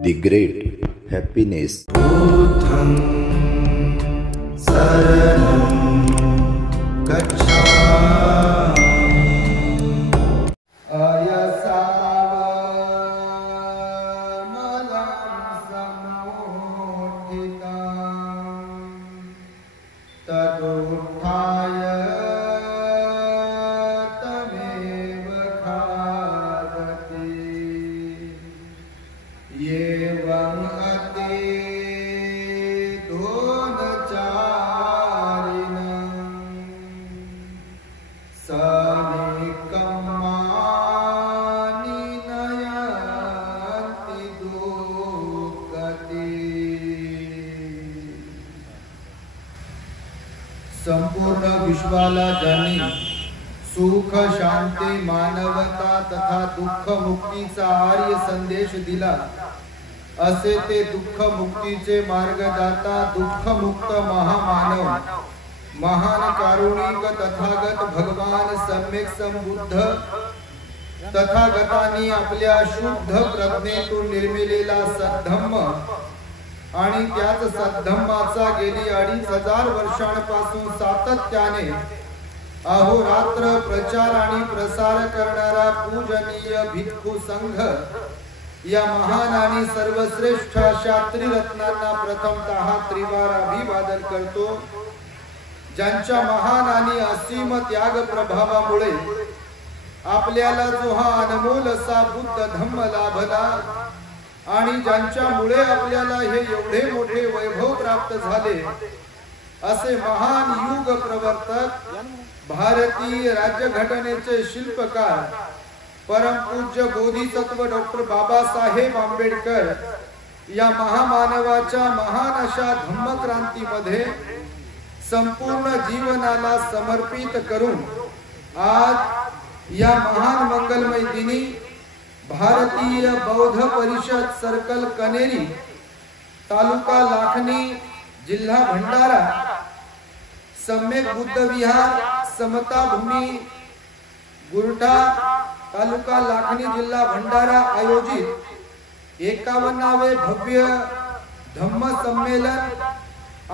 The Great Happiness. Buddham Saranam Gacchami. Ayasavamalam samudhitam taduthaya tameva khadati yevam ati donacharinam sanikamani nayanti dukkati. संपूर्ण विश्वाला ज्यांनी सुख शांती मानवता तथा दुःख मुक्तीचा आर्य संदेश दिला असे ते दुःख मुक्तीचे मार्गदाता दुःख मुक्त महामानव महान कारुणिक तथागत भगवान सम्यक संबुद्ध तथागतांनी आपल्या शुद्ध प्रज्ञेतून निर्मिलेला सद्धम्म आणि त्याच सद्धम्माचा गेली 2500 वर्षांपासून सातत्याने अहोरात्र प्रचार आणि प्रसार करणारा पूजनीय भिक्खू संघ या महान आणि सर्वश्रेष्ठ अशा त्रिरत्नांना प्रथमतः त्रिवार अभिवादन करतो, ज्यांच्या महान आणि असीम त्याग प्रभावामुळे आपल्याला जो हा अनमोल असा बुद्ध धम्म लाभला आणि ज्यांच्यामुळे आपल्याला हे एवढे मोठे वैभव प्राप्त झाले असे महान युग प्रवर्तक भारतीय राज्यघटनेचे शिल्पकार परमपूज्य बोधिसत्व डॉक्टर बाबासाहेब आंबेडकर या महामानवाच्या महान अशा धम्मक्रांतीमध्ये संपूर्ण जीवनाला समर्पित करून आज या महान मंगलमय दिनी भारतीय बौद्ध परिषद सर्कल कनेरी तालुका लाखनी जिल्हा भंडारा सम्यक बुद्ध विहार समता भूमी गुरठा तालुका लाखनी जिल्हा भंडारा आयोजित 51वे भव्य धम्म संमेलन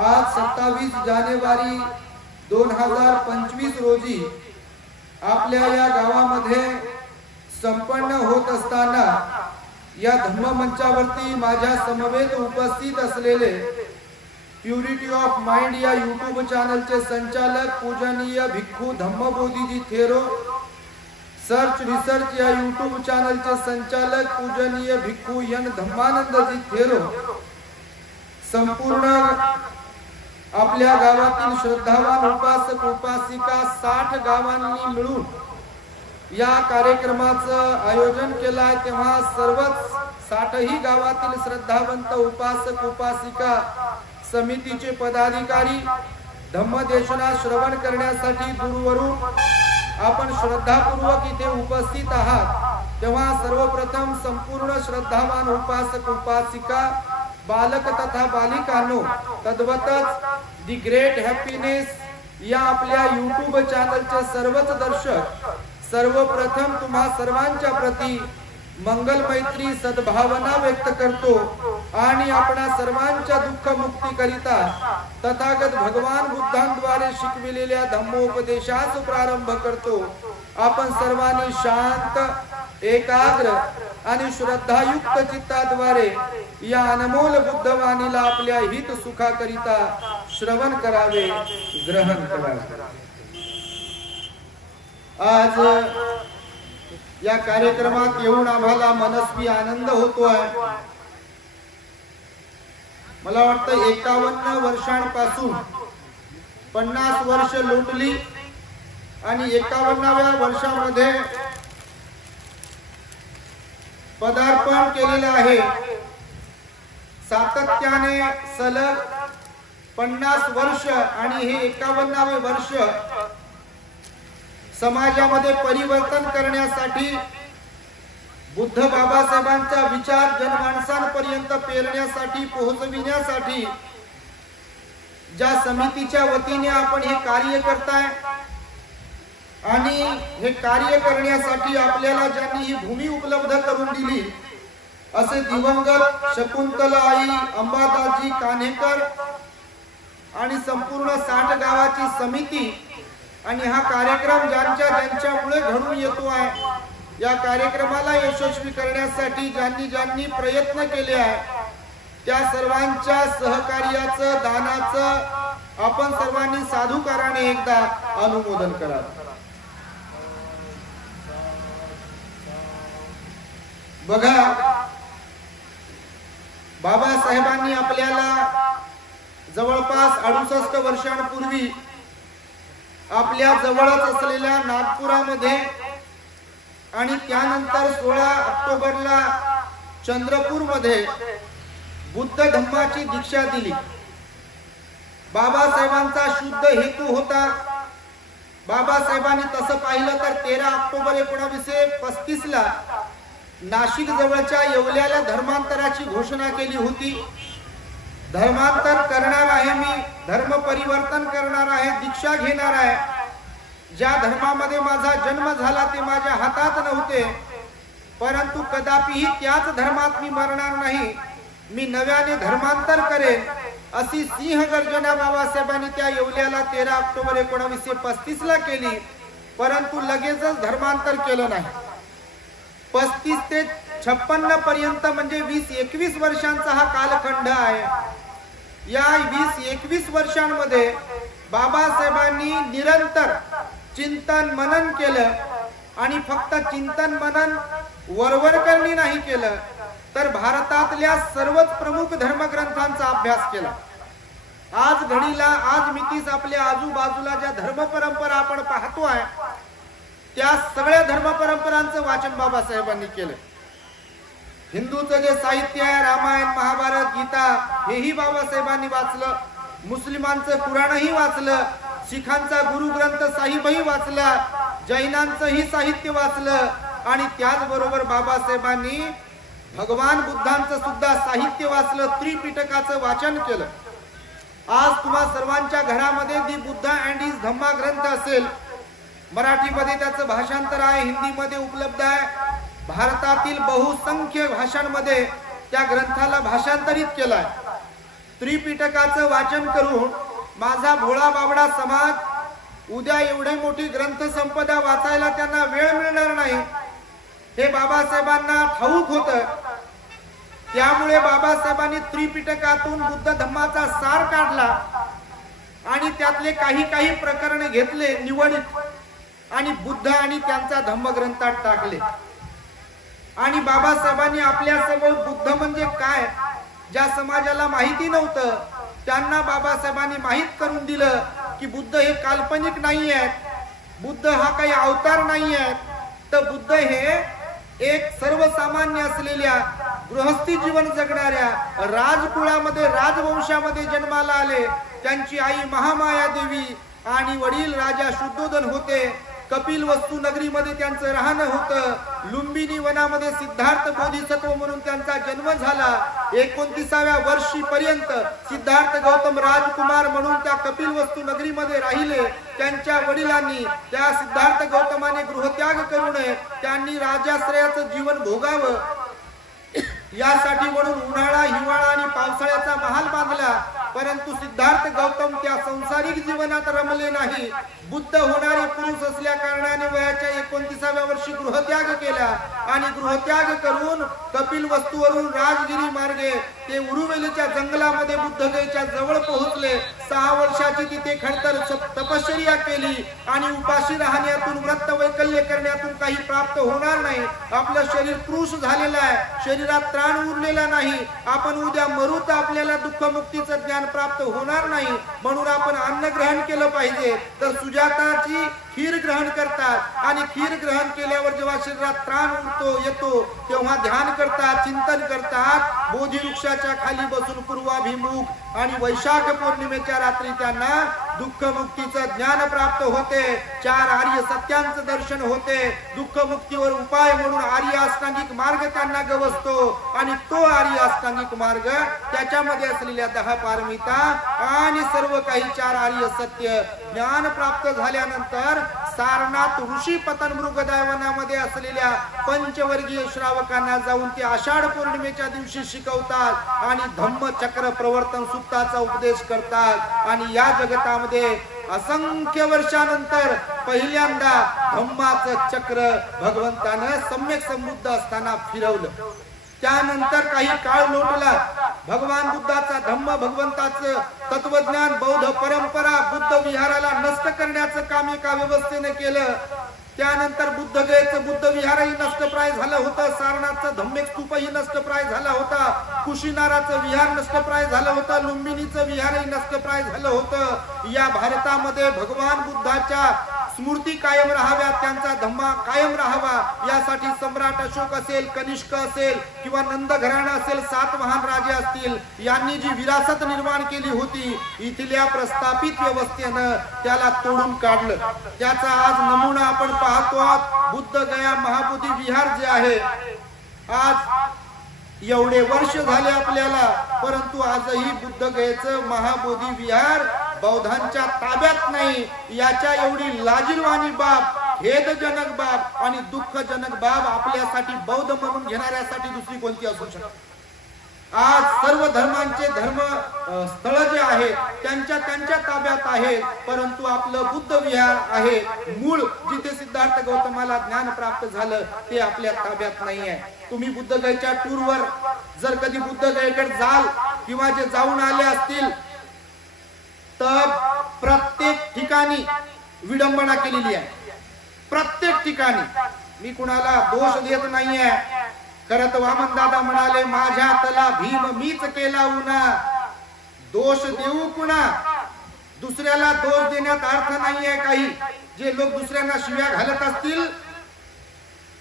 आज 27 जानेवारी 2025 रोजी आपल्या या गावामध्ये संपन्न होत असताना या धम्म मंचावरती माझ्या समवेत उपस्थित असलेले प्युरिटी ऑफ माइंड या यूट्यूब चॅनलचे संचालक पूजनीय भिक्खू धम्मबोधीजी थेरो, सर्च रिसर्च या यूट्यूब चॅनलचे संचालक पूजनीय भिक्खू यन धम्मानंदजी थेरो, संपूर्ण आपल्या गावातील श्रद्धावान उपासक उपासिका 60 गावांनी मिळून या कार्यक्रमाचं आयोजन केलं आहे। तेव्हा सर्वच 60ही गावातील श्रद्धावंत उपासक उपासिका समितीचे पदाधिकारी धम्मदेशना श्रवण करण्यासाठी दूरवरून आपण श्रद्धापूर्वक इथे उपस्थित आहात, तेव्हा सर्वप्रथम संपूर्ण श्रद्धावान उपासक उपासिका बालक तथा बालिकांनो तद्वतच दी ग्रेट हॅपीनेस या आपल्या यूट्यूब चॅनलचे सर्वच दर्शक सर्वप्रथम तुम्हा सर्वांच्या प्रती मंगल मैत्री सद्भावना व्यक्त करतो आणि आपणा सर्वांच्या दुःख मुक्ती करिता तथागत भगवान बुद्धांद्वारे शिकविलेल्या धम्मोपदेशास प्रारंभ करतो। आपण सर्वांनी शांत एकाग्र आणि श्रद्धायुक्त चित्ताद्वारे या अनमोल बुद्धवाणीला आपल्या हित सुखाकरिता श्रवण करावे, ग्रहण करावे। आज या कार्यक्रमात येऊन आम्हाला मनस्वी आनंद होतोय। मला वाटतं 51 वर्षांपासून 50 वर्ष लोटली आणि 51व्या वर्षामध्ये पदार्पण केलेलं आहे। सातत्याने सलग 50 वर्ष आणि हे 51वे वर्ष समाजामध्ये परिवर्तन करण्यासाठी बुद्ध बाबासाहेबांचा विचार जनमानसांपर्यंत पेरण्यासाठी पोहोचविण्यासाठी ज्या समितीच्या वतीने आपण हे कार्य करताय आणि हे कार्य करण्यासाठी आपल्याला ज्यांनी ही भूमी उपलब्ध करून दिली असे दिवंगत शकुंतलाई अंबादासजी कान्हेकर आणि संपूर्ण 60 गावाची समिती आणि हा कार्यक्रम ज्यांच्यामुळे घडून येतो आहे, या कार्यक्रमाला यशस्वी करण्यासाठी ज्यांनी प्रयत्न केले आहे त्या सर्वांच्या सहकार्याचं, दानाचं आपण सर्वांनी साधुकाराने एकदा अनुमोदन करा। बघा, बाबासाहेबांनी आपल्याला जवळपास 68 वर्षांपूर्वी आपल्या जवळच असलेल्या नागपुरामध्ये आणि त्यानंतर 16 ऑक्टोबरला चंद्रपूरमध्ये बुद्ध धम्माची दीक्षा दिली। बाबासाहेबांचा शुद्ध हेतू होता, बाबासाहेबांनी तसं पाहिलं तर 13 ऑक्टोबर 1935 ला नाशिक जवळच्या येवल्याला धर्मांतराची घोषणा केली होती। धर्मांतर करणार आहे मी, धर्म परिवर्तन करणार आहे, दीक्षा घेणार आहे। ज्या धर्मामध्ये माझा जन्म झाला ते माझ्या हातात नव्हते, परंतु कदापिही त्याच धर्मात मी मरणार नाही, मी नव्याने धर्मांतर करेन अशी सिंहगर्जना बाबासाहेबांनी त्या येवल्याला 13 ऑक्टोबर 1935 ला केली। परंतु लगेचच धर्मांतर केलं नाही। 35 ते 56 पर्यंत म्हणजे 20-21 वर्षांचा हा कालखंड आहे। या 20-21 वर्षांमध्ये बाबासाहेबांनी निरंतर चिंतन मनन केलं आणि फक्त चिंतन मनन वरवरकरणी नाही केलं, तर भारतातल्या सर्वच प्रमुख धर्मग्रंथांचा अभ्यास केला। आज घडीला, आज मितीस आपल्या आजूबाजूला ज्या धर्म परंपरा आपण पाहतो आहे त्या सगळ्या धर्म परंपरांचं वाचन बाबासाहेबांनी केलं। हिंदूचं जे साहित्य आहे, रामायण, महाभारत, गीता, हेही बाबासाहेबांनी वाचलं। मुस्लिमांचं कुराणही वाचलं, शिखांचा गुरुग्रंथ साहिबही वाचला, जैनांचंही साहित्य वाचलं आणि त्याचबरोबर बाबासाहेबांनी भगवान बुद्धांचं सुद्धा साहित्य वाचलं, त्रिपिटकाचं वाचन केलं। आज तुम्हा सर्वांच्या घरामध्ये दी बुद्धा अँड हिज धम्मा ग्रंथ असेल, मराठीमध्ये त्याचं भाषांतर आहे, हिंदीमध्ये उपलब्ध आहे, भारतातील बहुसंख्य भाषांमध्ये त्या ग्रंथाला भाषांतरित केलाय। त्रिपिटकाचं वाचन करून माझा भोळा बाबडा समाज उद्या एवढी मोठी ग्रंथ संपदा वाचायला त्यांना वेळ मिळणार नाही, हे बाबासाहेबांना ठाऊक होतं। त्यामुळे बाबासाहेबांनी त्रिपिटकातून बुद्ध धम्माचा सार काढला आणि त्यातले काही प्रकरणे घेतले निवडित आणि बुद्ध आणि त्यांचा धम्मग्रंथात टाकले। आणि बाबासाहेबांनी आपल्या समोर बुद्ध म्हणजे काय, ज्या समाजाला माहिती नव्हतं त्यांना बाबासाहेबांनी माहित करून दिलं की बुद्ध हे काल्पनिक नाही आहेत, बुद्ध हा काही अवतार नाही आहे, तर बुद्ध हे एक सर्वसामान्य असलेल्या गृहस्थी जीवन जगणाऱ्या राजकुळामध्ये, राजवंशामध्ये जन्माला आले। त्यांची आई महामाया देवी आणि वडील राजा शुद्धोधन होते। कपिलवस्तू नगरीमध्ये त्यांचं राहणं होतं। लुंबिनी वनामध्ये सिद्धार्थ बोधिसत्व म्हणून त्यांचा जन्म झाला। 29व्या वर्षीपर्यंत सिद्धार्थ गौतम राजकुमार म्हणून त्या कपिलवस्तू नगरीमध्ये राहिले। त्यांच्या वडिलांनी, त्या सिद्धार्थ गौतमाने गृहत्याग करू नये, त्यांनी राजाश्रयाचं जीवन भोगावं यासाठी म्हणून उन्हाळा, हिवाळा आणि पावसाळ्याचा महाल बांधला। परंतु सिद्धार्थ गौतम त्या संसारिक जीवनात रमले नाही। बुद्ध होणारे पुरुष असल्या कारणाने वयाच्या 29व्या वर्षी गृहत्याग केला आणि गृहत्याग करून कपिलवस्तूवरून राजगिरी मार्गे ते उरुवेलीच्या जंगलामध्ये बुद्धगयेच्या जवळ पोहोचले। 6 वर्षाची तिथे खडतर तपश्चर्या केली आणि उपाशी राहण्यातून, व्रत वैकल्य करण्यातून काही प्राप्त होणार नाही। आपलं शरीर क्रूश झालेलं आहे, शरीरात त्राण उरलेला नाही, आपण उद्या मरू तर आपल्याला दुःखमुक्तीचं ज्ञान प्राप्त होणार नाही, म्हणून आपण अन्न ग्रहण केलं पाहिजे। तर सुजाताची खीर ग्रहण करतात आणि खीर ग्रहण केल्यावर जेव्हा शरीरात त्राण येतो तेव्हा ध्यान करतात, चिंतन करतात। बोधी वृक्षाच्या खाली बसून पूर्वाभिमुख आणि वैशाख पौर्णिमेच्या रात्री त्यांना दुःखमुक्तीचं ज्ञान प्राप्त होते। 4 आर्य सत्यांचं दर्शन होते। दुःखमुक्तीवर उपाय म्हणून आर्य अष्टांगिक मार्ग त्यांना गवसतो आणि तो आर्य अष्टांगिक मार्ग, त्याच्यामध्ये असलेल्या 10 पारमिता आणि सर्व काही 4 आर्य सत्य ज्ञान प्राप्त झाल्यानंतर सारनाथ ऋषी पतन मृगदैवनामध्ये असलेल्या पंचवर्गीय श्रावकांना जाऊन ते आषाढ पौर्णिमेच्या दिवशी शिकवतात आणि धम्मचक्र प्रवर्तन सूक्ताचा उपदेश करतात आणि या जगतामध्ये असंख्य वर्षानंतर पहिल्यांदा धम्माचं चक्र भगवंतानं सम्यक समृद्ध असताना फिरवलं. त्यानंतर काही काळ लोटला. भगवान बुद्धाचा धम्म, भगवंताचं तत्वज्ञान, बौद्ध परंपरा, बुद्ध विहाराला नष्ट करण्याचं काम एका व्यवस्थेने केलं. त्यानंतर बुद्धगयेचं बुद्ध विहारही नष्टप्राय झालं होतं. सारनाथचं धम्मेक स्तूपही नष्टप्राय झाला होता. कुशीनाराचं विहार नष्टप्राय झालं होतं. लुंबिनीचं विहारही नष्टप्राय झालं होतं. या भारतामध्ये भगवान बुद्धाच्या स्मृती कायम राहाव्या, त्यांचा धम्मा कायम राहावा यासाठी सम्राट अशोक असेल, कनिष्क असेल किंवा नंद घराणा असेल, 7 महान राजे असतील, यांनी जी विरासत निर्माण केली होती, इथल्या प्रस्थापित व्यवस्थेनं त्याला तोडून काढलं. त्याचा आज नमुना आपण पाहतो. बुद्ध गया महाबोधी विहार जे आहे, आज एवढे वर्ष झाले आपल्याला, परंतु आजही बुद्ध गयेचं महाबोधी विहार बौद्धांच्या ताब्यात नाही. याच्या एवढी लाजिरवाणी बाब, खेदजनक बाब आणि दुःखजनक बाब आपल्यासाठी, बौद्ध म्हणून घेणाऱ्यासाठी दुसरी कोणती असू शकते? आज सर्व धर्मांचे धर्म स्थळ जे आहेत त्यांच्या ताब्यात आहेत, परंतु आपलं बुद्ध विहार आहे मूळ, जिथे सिद्धार्थ गौतमाला ज्ञान प्राप्त झालं, ते आपल्या ताब्यात नाही आहे. तुम्ही बुद्धगयेच्या टूरवर जर कधी बुद्धगयेकडे जाल किंवा जे जाऊन आले असतील तर प्रत्येक ठिकाणी विडंबना केलेली आहे. प्रत्येक ठिकाणी. मी कुणाला दोष देत नाहीये. खरं तर वामन दादा म्हणाले, माझ्या तला भीम मीच केला उना. दोष देऊ कुणा? दुसऱ्याला दोष देण्यात अर्थ नाहीये. काही जे लोक दुसऱ्यांना शिव्या घालत असतील,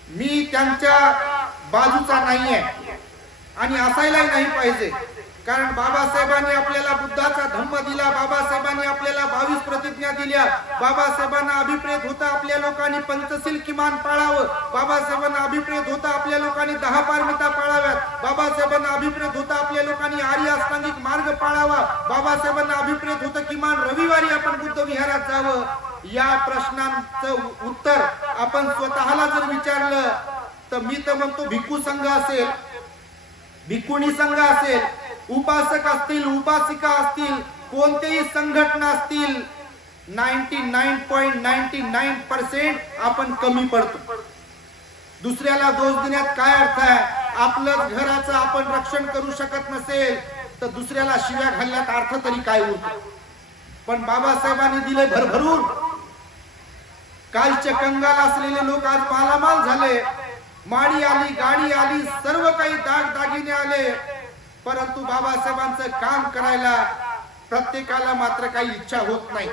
मी त्यांच्या बाजूचा नाहीये आणि असायलाही नाही पाहिजे. कारण बाबासाहेबांनी आपल्याला बुद्धाचा धम्म दिला. बाबासाहेबांनी आपल्याला 22 प्रतिज्ञा दिल्या. बाबासाहेबांना अभिप्रेत होता आपल्या लोकांनी पंचशील किमान पाळावं. बाबासाहेबांना अभिप्रेत होता आपल्या लोकांनी 10 पारमिता पाळाव्यात. बाबासाहेबांना अभिप्रेत होता आपल्या लोकांनी आर्य अष्टांगिक मार्ग पाळावा. बाबासाहेबांना अभिप्रेत होतं किमान रविवारी आपण बुद्ध विहारात जावं. या प्रश्नांचं उत्तर आपण स्वतःला जर विचारलं तर मी तर म्हणतो, भिक्खू संघ असेल, भिक्खुणी संघ असेल, उपासक असतील, उपासिका असतील, कोणतेही संघटना असतील, 99.99% आपण कमी पडतो. दुसऱ्याला दोष देण्यात काय अर्थ आहे? आपलं घराचं आपण रक्षण करू शकत नसेल तर दुसऱ्याला शिव्या घालण्यात अर्थ तरी काय उरतो? पण बाबासाहेबांनी दिले भरभरून. कालचे कंगाल असलेले लोक आज मालामाल झाले. माडी आली, गाडी आली, सर्व काही दागदागिने आले, परंतु बाबासाहेबांचं काम करायला प्रत्येकाला मात्र काही इच्छा होत नाही.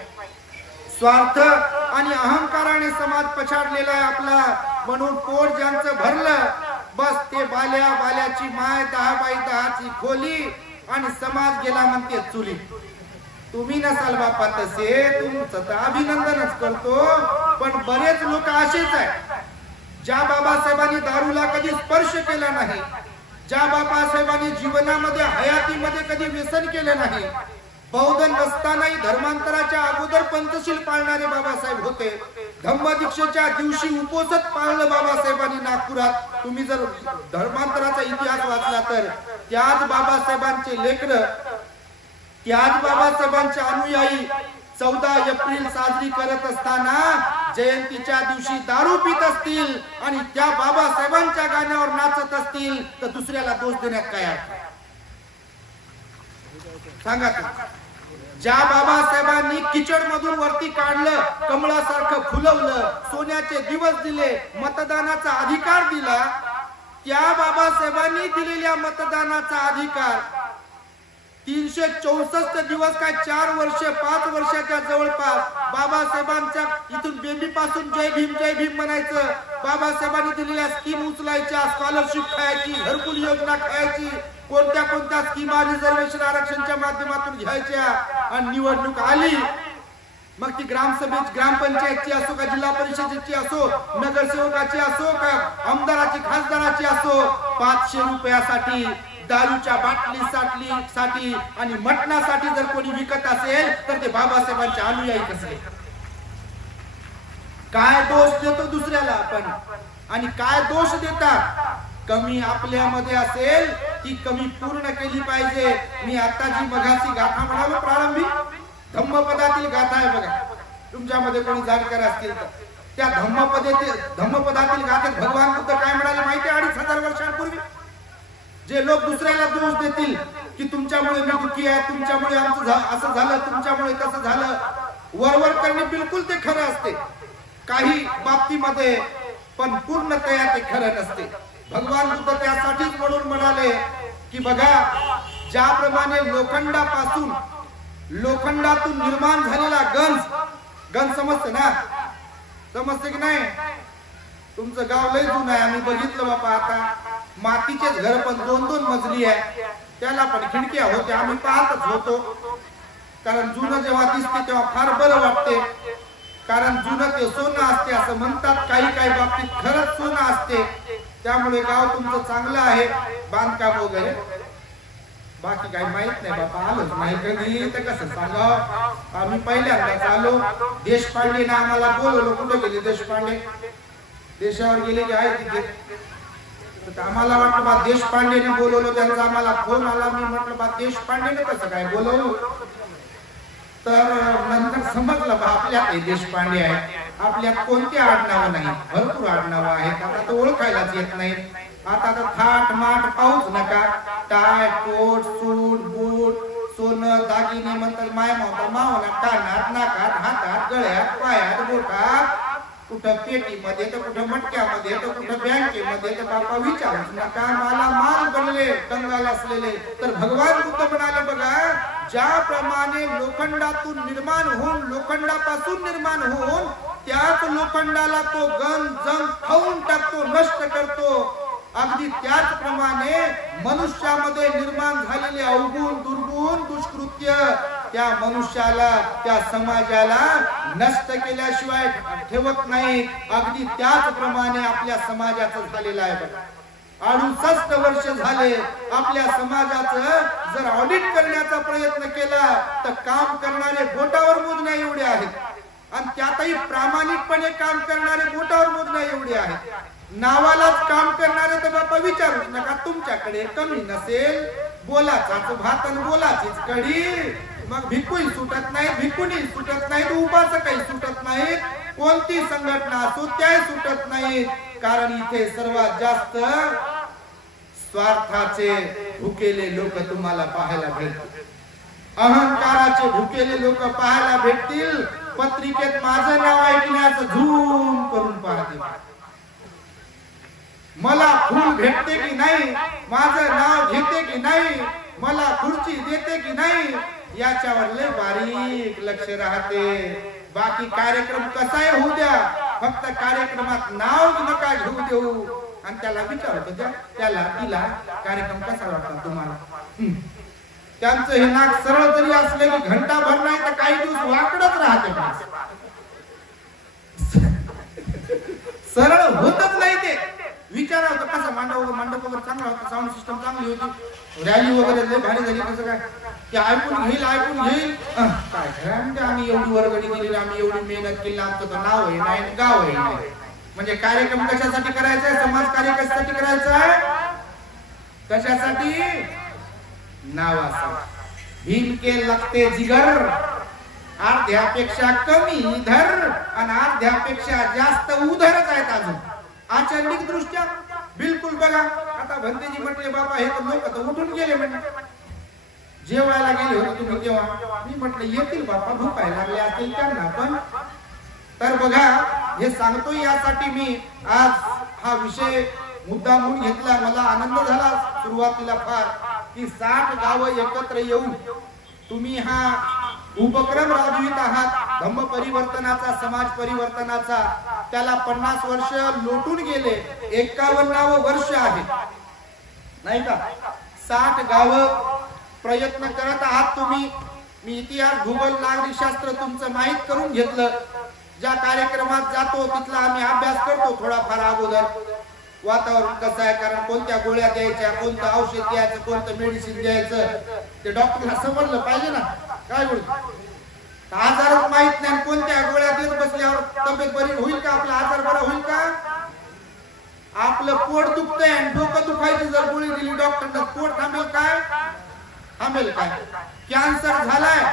स्वार्थ आणि अहंकाराने समाज पछाडलेला आहे आपला. म्हणून पोट ज्यांचं भरलं, बस ते बाल्याची माय, 10 बाय 10ची खोली आणि समाज गेला म्हणते चुली. तुम्ही नसाल बापा तसे, तुमचं तर अभिनंदनच करतो. पण बरेच लोक असेच आहेत, ज्या बाबासाहेबांनी दारूला कधी स्पर्श केला नाही, ज्या बाबासाहेबांनी जीवनामध्ये हयातीमध्ये कधी व्यसन केले नाही, बौद्ध नसतानाही धर्मांतराच्या अगोदर पंचशील पाळणारे बाबासाहेब होते. धम्मदीक्षेच्या दिवशी उपोषण पाळलं बाबासाहेबांनी नागपुरात. तुम्ही जर धर्मांतराचा इतिहास वाचला तर त्याच बाबासाहेबांचे लेकर, त्याच बाबासाहेबांचे अनुयायी 14 एप्रिल साजरी करत असताना जयंतीच्या दिवशी दारू पित असतील आणि त्या बाबासाहेबांच्या गाण्यावर नाचत असतील तर दुसऱ्याला दोष देण्यात काय अर्थ? सांगा. ज्या बाबासाहेबांनी किचड मधून वरती काढलं, कमळासारखं फुलवलं, सोन्याचे दिवस दिले, मतदानाचा अधिकार दिला, त्या बाबासाहेबांनी दिलेल्या मतदानाचा अधिकार 364 दिवस काय 4 वर्ष 5 वर्षाच्या जवळपास बाबासाहेबांच्या इथून बेबी पासून जय भीम म्हणायचं. बाबासाहेबांनी दिलेल्या स्कीम उचलायच्या, स्कॉलरशिप खायची, घरकुल योजना खायची, कोणत्या स्कीमा रिझर्वेशन आरक्षणच्या माध्यमातून घ्यायच्या. आणि निवडणूक आली मग ती ग्रामसभेची, ग्रामपंचायतची असो का जिल्हा परिषदेची असो, नगरसेवकाची असो का आमदाराची खासदाराची असो, 500 रुपयासाठी दारूच्या बाटलीसाठी आणि मटणासाठी जर कोणी विकत असेल तर ते बाबासाहेबांचे अनुयायी कसे? काय दोष देतो दुसऱ्याला आपण, आणि काय दोष देतात. कमी आपल्यामध्ये असेल ती कमी पूर्ण केली पाहिजे. मी आता जी मघाची गाथा म्हणालो प्रारंभी, धम्मपदातील गाथा आहे बघा, तुमच्यामध्ये कोणी जाणकार असतील तर त्या धम्मपदातील गाथेत भगवान बुद्ध काय म्हणाले माहिती आहे? 2500 वर्षांपूर्वी जे लोक दुसऱ्याला दोष देतील की तुमच्यामुळे मी दुःखी आहे, तुमच्यामुळे आमचं असं झालं, तुमच्यामुळे तसं झालं, वरवर करणे बिलकुल ते खरं असते काही बाबतीमध्ये, पण पूर्णतया ते खरं नसते. भगवान बुद्ध त्यासाठीच म्हणून म्हणाले की बघा, ज्याप्रमाणे लोखंडातून निर्माण झालेला गंज समजते ना, समजते की नाही? तुमचं गाव लय जुनं आहे, आम्ही बघितलं बाबा. आता मातीचेच घर पण 2-2 मजली आहे, त्याला पण खिडक्या होत्या, आम्ही पाहतच होतो. कारण जुनं जेव्हा दिसते तेव्हा फार बरं वाटते, कारण जुनं ते सोनं असते असं म्हणतात. काही बाबतीत खरंच सोनं असते. त्यामुळे गाव तुमचं चांगलं आहे, बांधकाम वगैरे. बाकी काही माहित नाही बाबा, आलोच नाही कधी तर कसं सांगावं. आम्ही पहिल्यांदाच आलो. देशपांडेने आम्हाला बोलवलं. कुठे गेले देशपांडे? देशावर गेले की आहे तिथे. आम्हाला वाटलं बा देशपांडेने बोलवलं, त्यांचा आम्हाला फोन आला. मी म्हटलं बा देशपांडेने कसं काय बोलवलं? तर नंतर समजलं बा आपल्यात देशपांडे आहे, आपल्यात कोणती आडनावं नाही, भरपूर आडनावं आहेत. आता तर ओळखायलाच येत नाही. आता तर थाट माट पाहूच नका. टाय कोट सूट बूट सोनं दागिने म्हणतात, माय मावता मावला, कानात नाकात हातात गळ्यात पायात बोटात, कुठं पेटीमध्ये तर कुठं मटक्यामध्ये तर कुठं बँकेमध्ये. तर बापा विचारूच नका, मला माल बनले कंगाल असलेले. तर भगवान बुद्ध म्हणाले बघा, ज्याप्रमाणे लोखंडातून निर्माण होऊन, लोखंडापासून निर्माण होऊन त्याच लोखंडाला तो जंग खाऊन टाकतो, नष्ट करतो. अगदी त्याचप्रमाणे मनुष्यामध्ये निर्माण झालेले अवगुण दुर्गुण दुष्कृत्य त्या मनुष्याला, त्या समाजाला नष्ट केल्याशिवाय ठेवत नाही. अगदी त्याचप्रमाणे आपल्या समाजाचं झालेलं आहे. 68 वर्ष झाले आपल्या समाजाचं जर ऑडिट करण्याचा प्रयत्न केला तर काम करणारे बोटावर मोजण्या एवढे आहेत, आणि त्यातही प्रामाणिकपणे काम करणारे बोटावर मोजण्या एवढे आहेत. नावालाच काम करणारे तर बापा विचारूच नका. तुमच्याकडे कमी नसेल, बोलाचाच भात आणि बोलाचीच कढी. मग भिक्खूही सुटत नाही, भिक्खुनी सुटत नाही, उपासकही सुटत नाही, कोणती संघटना असो त्याही सुटत नाही. कारण इथे सर्वात जास्त स्वार्थाचे भुकेले लोक तुम्हाला पाहायला भेटतील, अहंकाराचे भुकेले लोक पाहायला भेटतील. पत्रिकेत माझं नाव ऐकण्याचं झूम करून पाहतील, मला फूल भेटते की नाही, माझं नाव घेते की नाही, मला खुर्ची देते की नाही, याच्यावर लय बारीक लक्ष राहते. बाकी कार्यक्रम कसाही होऊ द्या, फक्त कार्यक्रमात नाव नका घेऊ देऊ. आणि त्याला विचारतो त्याला तिला कार्यक्रम कसा वाटला तुम्हाला. त्यांचं हे नाक सरळ जरी असले की घंटाभर नाही तर काही दिवस वाकडच राहते, सरळ होतच नाही. ते विचारा होतं कसं मंडप वगैरे चांगला होता, साऊंड सिस्टम चांगली होती, रॅली वगैरे लय भारी झाली. कसं काय ते ऐकून घेईल काय खरं, आम्ही एवढी वर्गणी दिली, आम्ही एवढी मेहनत केली, आमचं तर नाव आहे नाही, गाव आहे नाही. म्हणजे कार्यक्रम कशासाठी करायचा आहे? समाज कार्य कशासाठी करायचं आहे? कशासाठी? नावासाठी. भीम के लगते जिगर, अर्ध्यापेक्षा कमी इधर आणि अर्ध्यापेक्षा जास्त उधरच आहेत अजून आचरणिक दृष्ट्या. बिलकुल बघा आता भंतेजी म्हटले बाबा हे तर लोक तर उठून गेले, म्हणजे जेवायला गेले होते तुम्ही तेव्हा. मी म्हटलं येतील बाबा, भूकायला लागले असतील त्यांना पण. तर बघा हे सांगतो यासाठी मी आज हा विषय मुद्दा म्हणून घेतला. मला आनंद झाला सुरुवातीला फार की 60 गावं एकत्र येऊन तुम्ही हा उपक्रम राबवित आहात धम्म परिवर्तनाचा, समाज परिवर्तनाचा. त्याला 50 वर्ष लोटून गेले, 51वे वर्ष आहे नाही का. 60 गावं प्रयत्न करत आहात तुम्ही. मी इतिहास भूगोल नागरिकशास्त्र तुमचं माहित करून घेतलं. ज्या कार्यक्रमात जातो तिथला आम्ही अभ्यास करतो थोडाफार अगोदर. वातावरण कसं आहे, कारण कोणत्या गोळ्या द्यायच्या, कोणतं औषध द्यायचं, कोणतं मेडिसिन द्यायचं ते डॉक्टरला समजलं पाहिजे ना. काय बोलतो आजारच माहित नाही, कोणत्या गोळ्या देत बसल्यावर तब्येत बरी होईल का, आपला आजार बरा होईल का? आपलं पोट दुखतंय आणि डोकं दुखायची जर गोळी दिली डॉक्टरनं, पोट थांबेल काय? थांबेल काय? कॅन्सर झालाय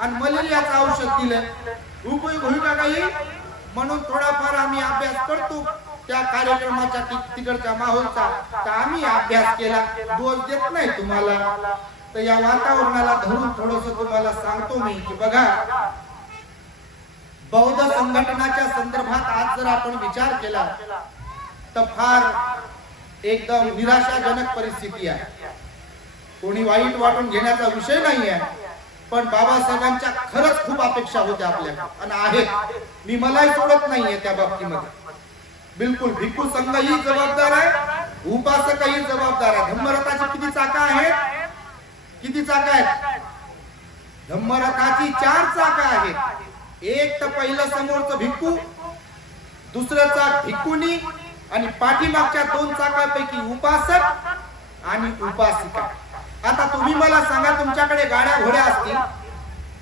आणि मलेरियाचं औषध दिलं, उपयोग होईल का काही? म्हणून थोडाफार आम्ही अभ्यास करतो त्या कार्यक्रमाच्या तिकडच्या माहोलचा, तर आम्ही अभ्यास केला, दोष देत नाही तुम्हाला. तर या वातावरणाला धरून थोडस तुम्हाला सांगतो मी की बघा, बौद्ध संघटनाच्या संदर्भात आज जर आपण विचार केला तर फार एकदम निराशाजनक परिस्थिती आहे. कोणी वाईट वाटून घेण्याचा विषय नाही आहे, पण बाबासाहेबांच्या खरंच खूप अपेक्षा होत्या आपल्याकडे आणि आहेत. मी मलाही सोडत नाहीये त्या बाबतीमध्ये, बिलकुल. भिक्खू संघ ही जबाबदार आहे, उपासक ही जबाबदार आहे. धम्मरथाची किती चाका आहेत? किती चाका आहेत? धम्मरथाची 4 चाका आहेत. एक तर पहिलं समोरचं भिक्खू, दुसरं चाक भिक्खुनी आणि पाठीमागच्या 2 चाकापैकी उपासक आणि उपासिका. आता तुम्ही मला सांगा, तुमच्याकडे गाड्या घोड्या असतील,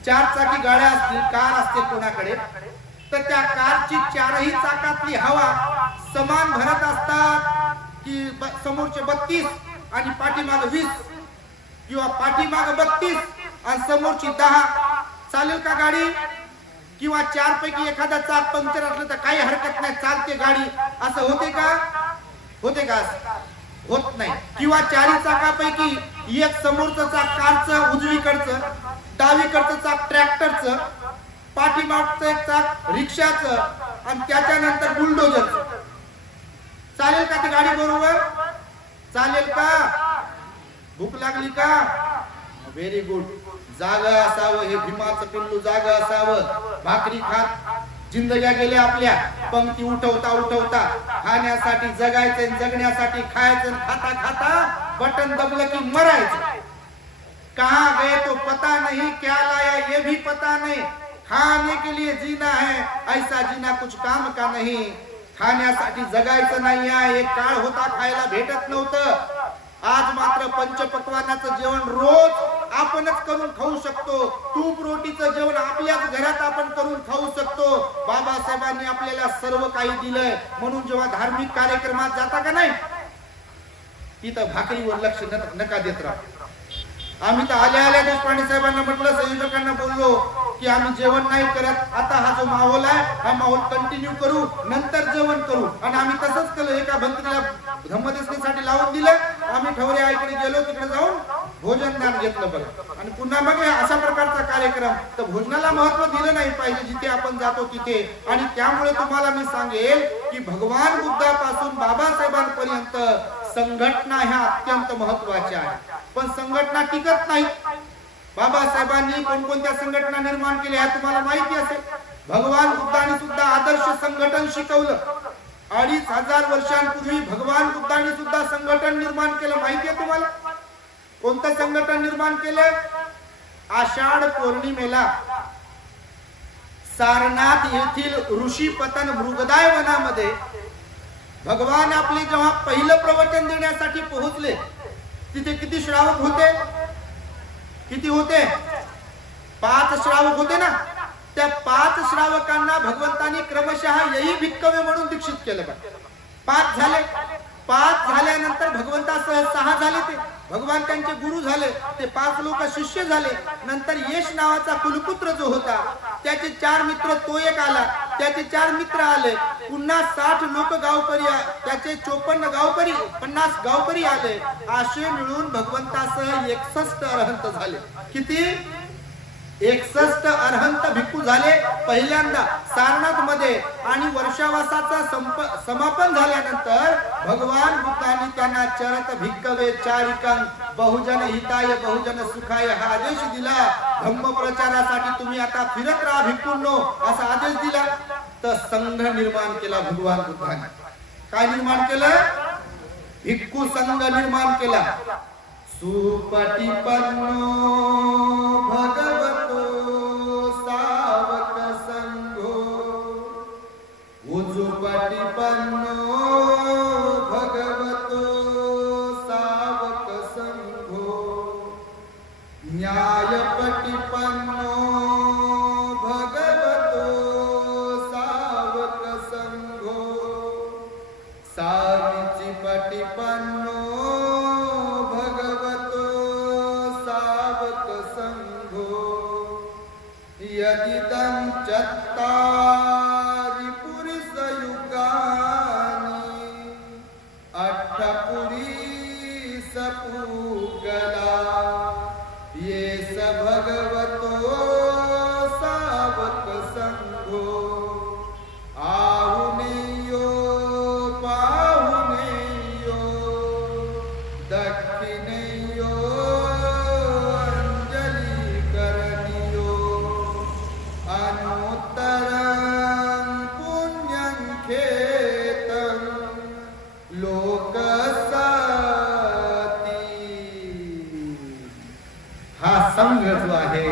4 चाकी गाड्या असतील, कार असते कोणाकडे, तर त्या कारची 4ही चाकातली हवा समान भरत असतात की समोरचे 32 आणि पाठीमाग 20, किंवा पाठीमाग 32 आणि समोरची 10? चालेल का गाडी? किंवा 4 पैकी एखादा चाक पंक्चर असलं तर काही हरकत नाही, चालते गाडी, असं होते का? होते का? होत नाही. किंवा 4ही चाकापैकी एक समोरचं चाक कारचं उजवीकडचं, डावीकडचं चाक ट्रॅक्टरचं, पाठीमागचं एक चाक रिक्षाचं आणि त्याच्यानंतर बुलडोजरचं. चालेल का ती गाडी बरोबर? चालेल का? भूक लागली का? Very good. जागा असावं, हे भीमाचं पिल्लू जागा असावं, भाकरी खात जिंदग्या गेल्या आपल्या, पंक्ती उठवता उठवता खाण्यासाठी जगायचं, जगण्यासाठी खायचं, खाता खाता बटन दबलं की मरायचं. कहां गए तो पता नहीं, क्या लाया ये भी पता नहीं, खाने के लिए जीना है, ऐसा जीना कुछ काम का नहीं. खाण्यासाठी जगायचं नाही आहे. एक काळ होता खायला भेटत नव्हतं. आज मात्र पंचपक्वान्नाचं जेवण रोज आपणच करून खाऊ शकतो. तूप रोटीचं जेवण आपल्याच घरात आपण करून खाऊ शकतो. बाबासाहेबांनी आपल्याला सर्व काही दिलंय. म्हणून जेव्हा धार्मिक कार्यक्रमात जाता का नाही, तिथं भाकरीवर लक्ष नका देत राहा. आम्ही तर आल्या देशपांडे साहेबांना म्हटलं, संयोजकांना बोललो की आम्ही जेवण नाही करत, आता हा जो माहोल आहे हा माहोल कंटिन्यू करू, नंतर जेवण करू. आणि आम्ही तसंच केलं. एका भंतीला धम्मदेशनीसाठी लावून दिलं. आम्ही ठवरे आईकडे गेलो, तिकडे जाऊन भोजनदान घेतलं बघा. आणि पुन्हा मग अशा प्रकारचा कार्यक्रम, तर भोजनाला महत्व दिलं नाही पाहिजे जिथे आपण जातो तिथे. आणि त्यामुळे तुम्हाला मी सांगेल की भगवान बुद्धापासून बाबासाहेबांपर्यंत संघटना ह्या अत्यंत महत्वाच्या आहेत. पण संघटना टिकत नाही. बाबासाहेबांनी कोणकोणत्या संघटना निर्माण केल्या हे तुम्हाला माहिती असेल. भगवान बुद्धांनी सुद्धा आदर्श संघटन शिकवलं. 2500 वर्षांपूर्वी भगवान बुद्धांनी सुद्धा संघटन निर्माण केलं. माहिती आहे तुम्हाला? कोणतं संघटन निर्माण केलं? आषाढ पौर्णिमेला सारनाथ येथील ऋषीपतन मृगदाय वनामध्ये भगवान आपले जेव्हा पहिलं प्रवचन देण्यासाठी पोहोचले, तिथे किती श्रावक होते? किती होते? 5 श्रावक होते ना. त्या 5 श्रावकांना भगवंतांनी क्रमशः यही भिक्कवे म्हणून दीक्षित केलं. 5 झाले. 5 झाल्यानंतर भगवंतासह 6 झाले. ते भगवान त्यांचे गुरु झाले. ते 5 लोक शिष्य झाले. नंतर यश नावाचा कुलपुत्र जो होता, त्याचे 4 मित्र, तो एक आला, त्याचे 4 मित्र आले. पुन्हा 60 लोक गावकरी, त्याचे 54 गावकरी, 50 गावकरी आले. असे मिळून भगवंतासह 61 अरहंत झाले. किती? 61 अरहंत भिक्खू झाले पहिल्यांदा सारनाथ मध्ये. आणि वर्षावासाचा समापन झाल्यानंतर भगवान बुद्धांनी त्यांना चरत भिक्कवे चारिकं बहुजन हिताय बहुजन सुखाय हा आदेश दिला. धम्म प्रचारासाठी तुम्ही आता फिरत राहा भिक्खूंनो, असा आदेश दिला. तर संघ निर्माण केला भगवान बुद्धांनी. काय निर्माण केलं? भिक्खू संघ निर्माण केला. सुपटिपन्नो भगवतो सावक संघो, उजुपटिपन्नो भगवतो सावक संघो, न्यायपटिपन्नो यदिदं चत्तारि पुरुषयुगानि अट्ठपुरीसपूगला ये स भगवतो सावक संघो आहुनेयो पाहुनेयो दक्षिणेयो अंजलि करनियो अनुत्तरं पुण्यं खेतं लोकसाती। हा संघ जो आहे,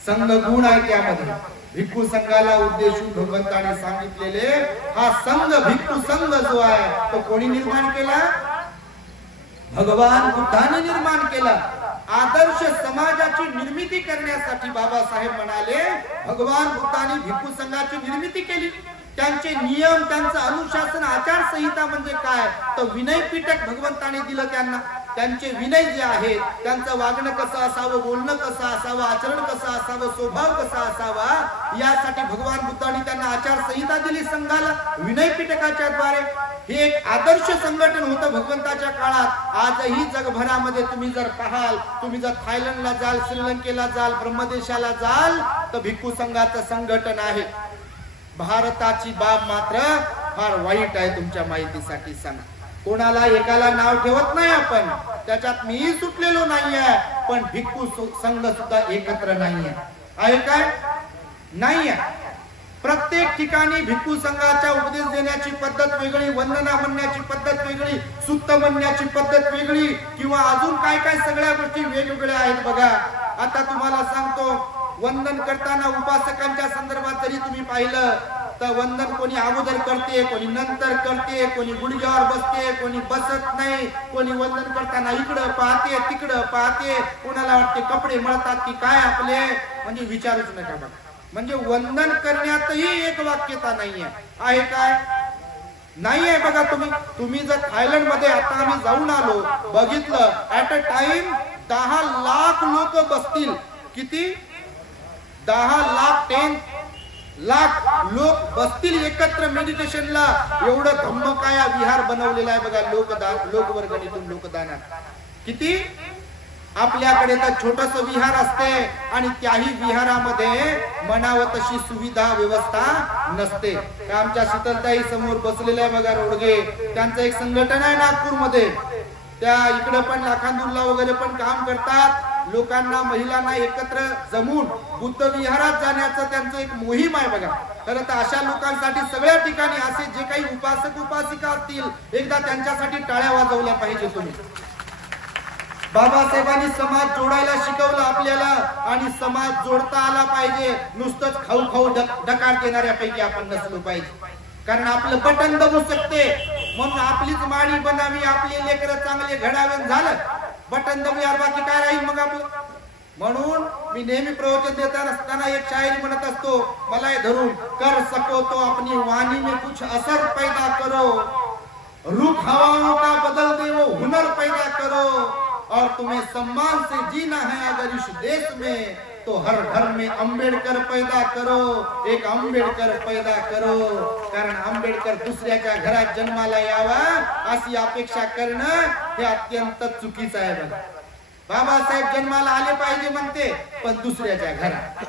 संघ गुण आहे त्यामध्ये भिक्खू संघाला उद्देशून भगवंताने सांगितलेले हा संघ भिक्खू संघ जो आहे तो कोणी निर्माण केला? भगवान बुद्धाने निर्माण केला। आदर्श समाजाची निर्मिती करण्यासाठी बाबासाहेब म्हणाले भगवान बुद्धाने भिक्खू संघाची निर्मिती केली। त्यांचे नियम, त्यांचं अनुशासन, आचारसंहिता म्हणजे काय तर विनय पिटक भगवंताने दिलं त्यांना। त्यांचे विनय जे आहेत, त्यांचं वागणं कसं असावं, बोलणं कसं असावं, आचरण कसं असावं, स्वभाव कसा असावा, यासाठी भगवान बुद्धांनी त्यांना आचारसंहिता दिली संघाला विनय पिटकाच्या द्वारे। हे एक आदर्श संघटन होतं भगवंताच्या काळात। आजही जगभरामध्ये तुम्ही जर पाहाल, तुम्ही जर थायलंडला जाल, श्रीलंकेला जाल, ब्रह्मदेशाला जाल तर भिक्खू संघाचं संघटन आहे। भारताची बाब मात्र फार वाईट आहे, तुमच्या माहितीसाठी सांगा। कोणाला एकाला नाव ठेवत नाही आपण, त्याच्यात मीही सुटलेलो नाहीये, पण भिक्खू संघ सुद्धा एकत्र नाहीये, आहे काय? नाहीये। प्रत्येक ठिकाणी भिक्खू संघाच्या उपदेश देण्याची पद्धत वेगळी, वंदना म्हणण्याची पद्धत वेगळी, सुत्त म्हणण्याची पद्धत वेगळी, किंवा अजून काय काय सगळ्या गोष्टी वेगवेगळ्या आहेत बघा। आता तुम्हाला सांगतो, वंदन करताना उपासकांच्या संदर्भात जरी तुम्ही पाहिलं तर वंदन कोणी अगोदर करते, कोणी नंतर करते, कोणी गुडघ्यावर बसते, कोणी बसत नाही, कोणी वंदन करताना इकडं पाहते, तिकडं पाहते, कोणाला वाटते कपडे मळतात की काय आपले, म्हणजे विचारूच नका बघा। म्हणजे वंदन करण्यातही एक वाक्यता नाहीये, आहे काय? नाहीये बघा। तुम्ही जर थायलंड मध्ये, आता आम्ही जाऊन आलो, बघितलं ऍट अ टाइम 10 लाख लोक बसतील। किती? 10 लाख लोक बसतील एकत्र मेडिटेशनला। एवढं धम्मकाया विहार बनवलेला आहे बघा लोकवर्गणीतून लोकदानात। किती? आपल्याकडे तर छोटस विहार असते आणि त्याही विहारामध्ये म्हणावं तशी सुविधा व्यवस्था नसते। आमच्या शीतलताई समोर बसलेल्या आहे बघा रोडगे, त्यांचं एक संघटन आहे नागपूरमध्ये, त्या इकडे पण लाखांदूरला वगैरे पण काम करतात। लोकांना, महिलांना एकत्र जमून बुद्ध विहारात जाण्याचं त्यांचं एक मोहीम आहे बघा। खरं तर अशा लोकांसाठी सगळ्या ठिकाणी असे जे काही उपासक उपासिका असतील, एकदा त्यांच्यासाठी टाळ्या वाजवल्या पाहिजे तुम्ही। बाबासाहेबांनी समाज जोडायला शिकवलं आपल्याला, आणि समाज जोडता आला पाहिजे। नुसतंच खाऊ खाऊ डकार देणाऱ्यापैकी आपण नसलो पाहिजे, कारण आपलं बटन दबू शकते। म्हणून आपलीच माळी बनावी, आपले लेकरं चांगले घडावे, झालं बटन दबूयार, बाकी काय राहील मग आपलं? म्हणून मी नेहमी प्रवचन देताना असताना एक शायरी म्हणत असतो, मला धरून, कर सको तो अपनी वाणी में कुछ असर पैदा करो, रुख हवाओं का बदल दे वो हुनर पैदा करो, और तुम्हें सम्मान से जीना है अगर इस देश में तो हर घर में आंबेडकर पैदा करो, एक आंबेडकर पैदा करो। कारण आंबेडकर दुसऱ्याच्या घरात जन्माला यावा अशी अपेक्षा करणं हे अत्यंत चुकीचं आहे बघा। बाबासाहेब जन्माला आले पाहिजे म्हणते, पण दुसऱ्याच्या घरात,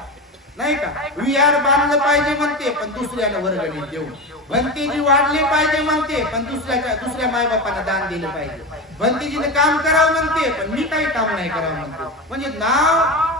नाही का? विहार बांधलं पाहिजे म्हणते, पण दुसऱ्याला वर्गणी देऊन, भंतेजी वाढले पाहिजे म्हणते, पण दुसऱ्या मायबापांना दान दिलं पाहिजे, भंतेजीने काम करावं म्हणते, पण मी काही काम नाही करावं म्हणते। म्हणजे नाव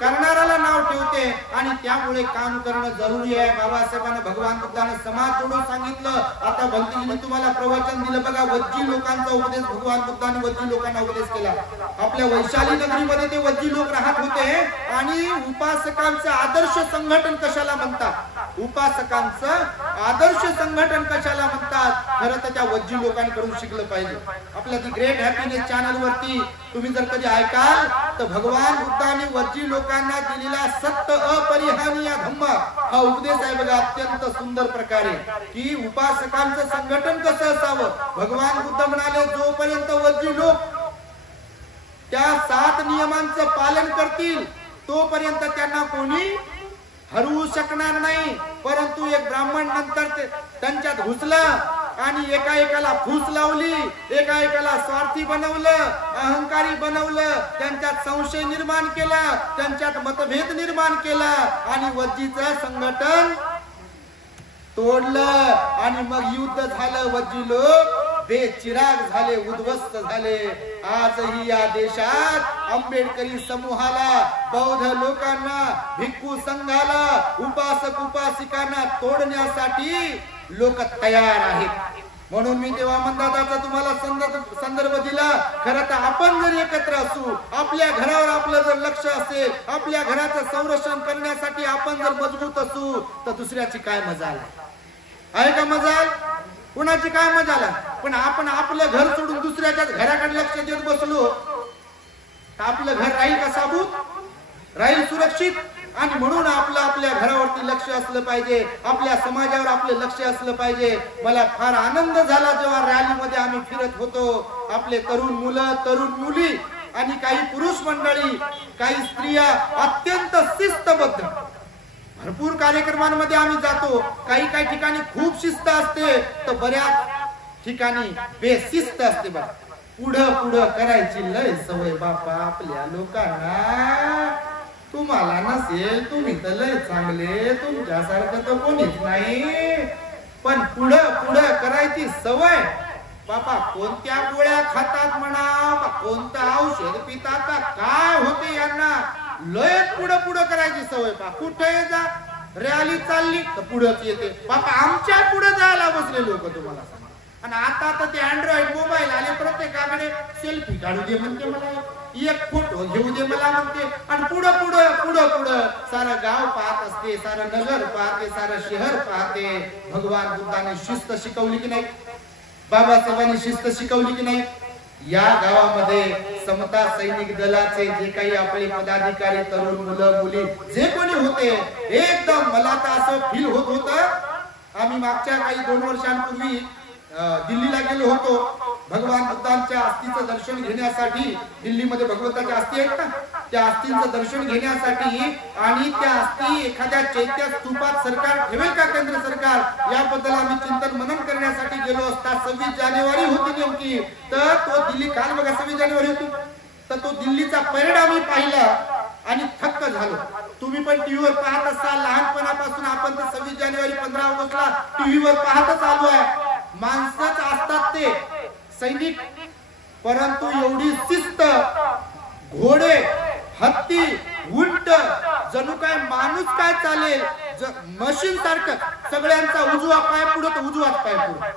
करणाऱ्याला नाव ठेवते, आणि त्यामुळे काम करणं जरुरी आहे। बाबासाहेबांना, भगवान बुद्धाने समाज जोडून सांगितलं। आता भंतेजीने तुम्हाला प्रवचन दिलं बघा, वज्जी लोकांचा उपदेश भगवान बुद्धाने वज्जी लोकांना उपदेश केला। आपल्या वैशाली नगरीमध्ये ते वज्जी लोक राहत होते, आणि उपासकांचं आदर्श संघटन कशाला म्हणतात, उपासकांचं आदर्श संघटन कशाला म्हणतात, खरं तर त्या वज्जी लोकांकडून शिकलं पाहिजे। आपल्या दी ग्रेट हॅपीनेस चॅनल वरती तुम्ही जर कधी ऐकाल तर भगवान बुद्धाने वज्जी लोकांना दिलेला सत्य अपरिहानीय धम्म हा उपदेश आहे बघा, अत्यंत सुंदर प्रकारे, की उपासकांचं संघटन कसं असावं। भगवान बुद्ध म्हणाले, जोपर्यंत वज्जी लोक त्या 7 नियमांचं पालन करतील तोपर्यंत त्यांना कोणी हरवू शकणार नाही. परंतु एक ब्राह्मण नंतर त्यांच्यात घुसलं आणि एकाएकाला फूस लावली, एकाएकाला स्वार्थी बनवलं, अहंकारी बनवलं, त्यांच्यात संशय निर्माण केला, त्यांच्यात मतभेद निर्माण केला आणि वज्जीचं संघटन तोडलं आणि मग युद्ध झालं. वज्जी लोक बेचिराग झाले, उद्ध्वस्त झाले. आजही या देशात आंबेडकरी समूहाला, बौद्ध लोकांना, भिक्खू संघाला, उपासक उपासिकांना तोडण्यासाठी लोक तयार आहेत. म्हणून मी तेव्हा मंदादाचा तुम्हाला संदर्भ दिला. खरं तर आपण जर एकत्र असू, आपल्या घरावर आपलं जर लक्ष असेल, आपल्या घराचं संरक्षण करण्यासाठी आपण जर मजबूत असू, तर दुसऱ्याची काय मजाल आहे का? मजाल कुणाची काय मजाल? पण आपण आपलं घर सोडून दुसऱ्याच्या घराकडे लक्ष देत बसलो तर आपलं घर राहील का साबूत? राहील सुरक्षित? आणि म्हणून आपलं आपल्या घरावरती लक्ष असलं पाहिजे, आपल्या समाजावर आपलं लक्ष असलं पाहिजे. मला फार आनंद झाला जेव्हा रॅलीमध्ये आम्ही फिरत होतो. आपले तरुण मुलं, तरुण मुली आणि काही पुरुष मंडळी, काही स्त्रिया अत्यंत शिस्तबद्ध. भरपूर कार्यक्रमांमध्ये आम्ही जातो, काही ठिकाणी खूप शिस्त असते तर बऱ्याच ठिकाणी बेशिस्त असते. बघा, पुढं करायची लय सवय बापा आपल्या लोकांना. तुम्हाला नसेल, तुम्ही तर लय चांगले, तुमच्यासारखं तर कोणीच नाही, पण पुढं करायची सवय बापा. कोणत्या गोळ्या खातात म्हणा, कोणतं औषध पितात, काय होते यांना, लय पुढं करायची सवय. पा कुठे जा, रॅली चालली तर पुढंच येते बापा. आमच्या पुढे जायला बसले लोक, तुम्हाला सांगा. आणि आता तर ते अँड्रॉइड मोबाईल आले, प्रत्येकाकडे सेल्फी काढू दे म्हणते मला, एक फोटो घेऊ दे मला म्हणते, आणि पुढं सारं गाव पाहत असते, सारं नगर पाहते, सारं शहर पाहते. भगवान बुद्धाने शिस्त शिकवली की नाही? बाबासाहेबांनी शिस्त शिकवली की नाही? या गावामध्ये समता सैनिक दलाचे जे काही आपले पदाधिकारी, तरुण मुलं मुली जे कोणी होते, एकदम मला तर असं फील होत होतं. आम्ही मागच्या काही 2 वर्षांपूर्वी दिल्लीला गेलो होतो भगवान बुद्धांच्या अस्थीचं दर्शन घेण्यासाठी. दिल्लीमध्ये भगवंताच्या अस्थी आहेत ना, त्या अस्थींचं दर्शन घेण्यासाठी. आणि त्या अस्थी एखाद्या चैत्य स्तूपात सरकार ठेवेल का, केंद्र सरकार, याबद्दल आम्ही चिंतन मनन करण्यासाठी गेलो असता. 26 जानेवारी होती नेमकी, तर तो दिल्ली, काल बघा 26 जानेवारी होती, तर तो दिल्लीचा परेड आम्ही पाहिला आणि थक्क झालो. तुम्ही पण टीव्हीवर पाहत असाल, लहानपणापासून आपण तर 26 जानेवारी 15 ऑगस्टला टीव्हीवर पाहतच आलो आहे. माणसंच असतात ते सैनिक, परंतु एवढी शिस्त, घोडे, हत्ती, उंट, जणू काय माणूस काय चालेल मशीन सारखं. सगळ्यांचा उजवा पाय पुढे तर उजवाच पाय पुढे,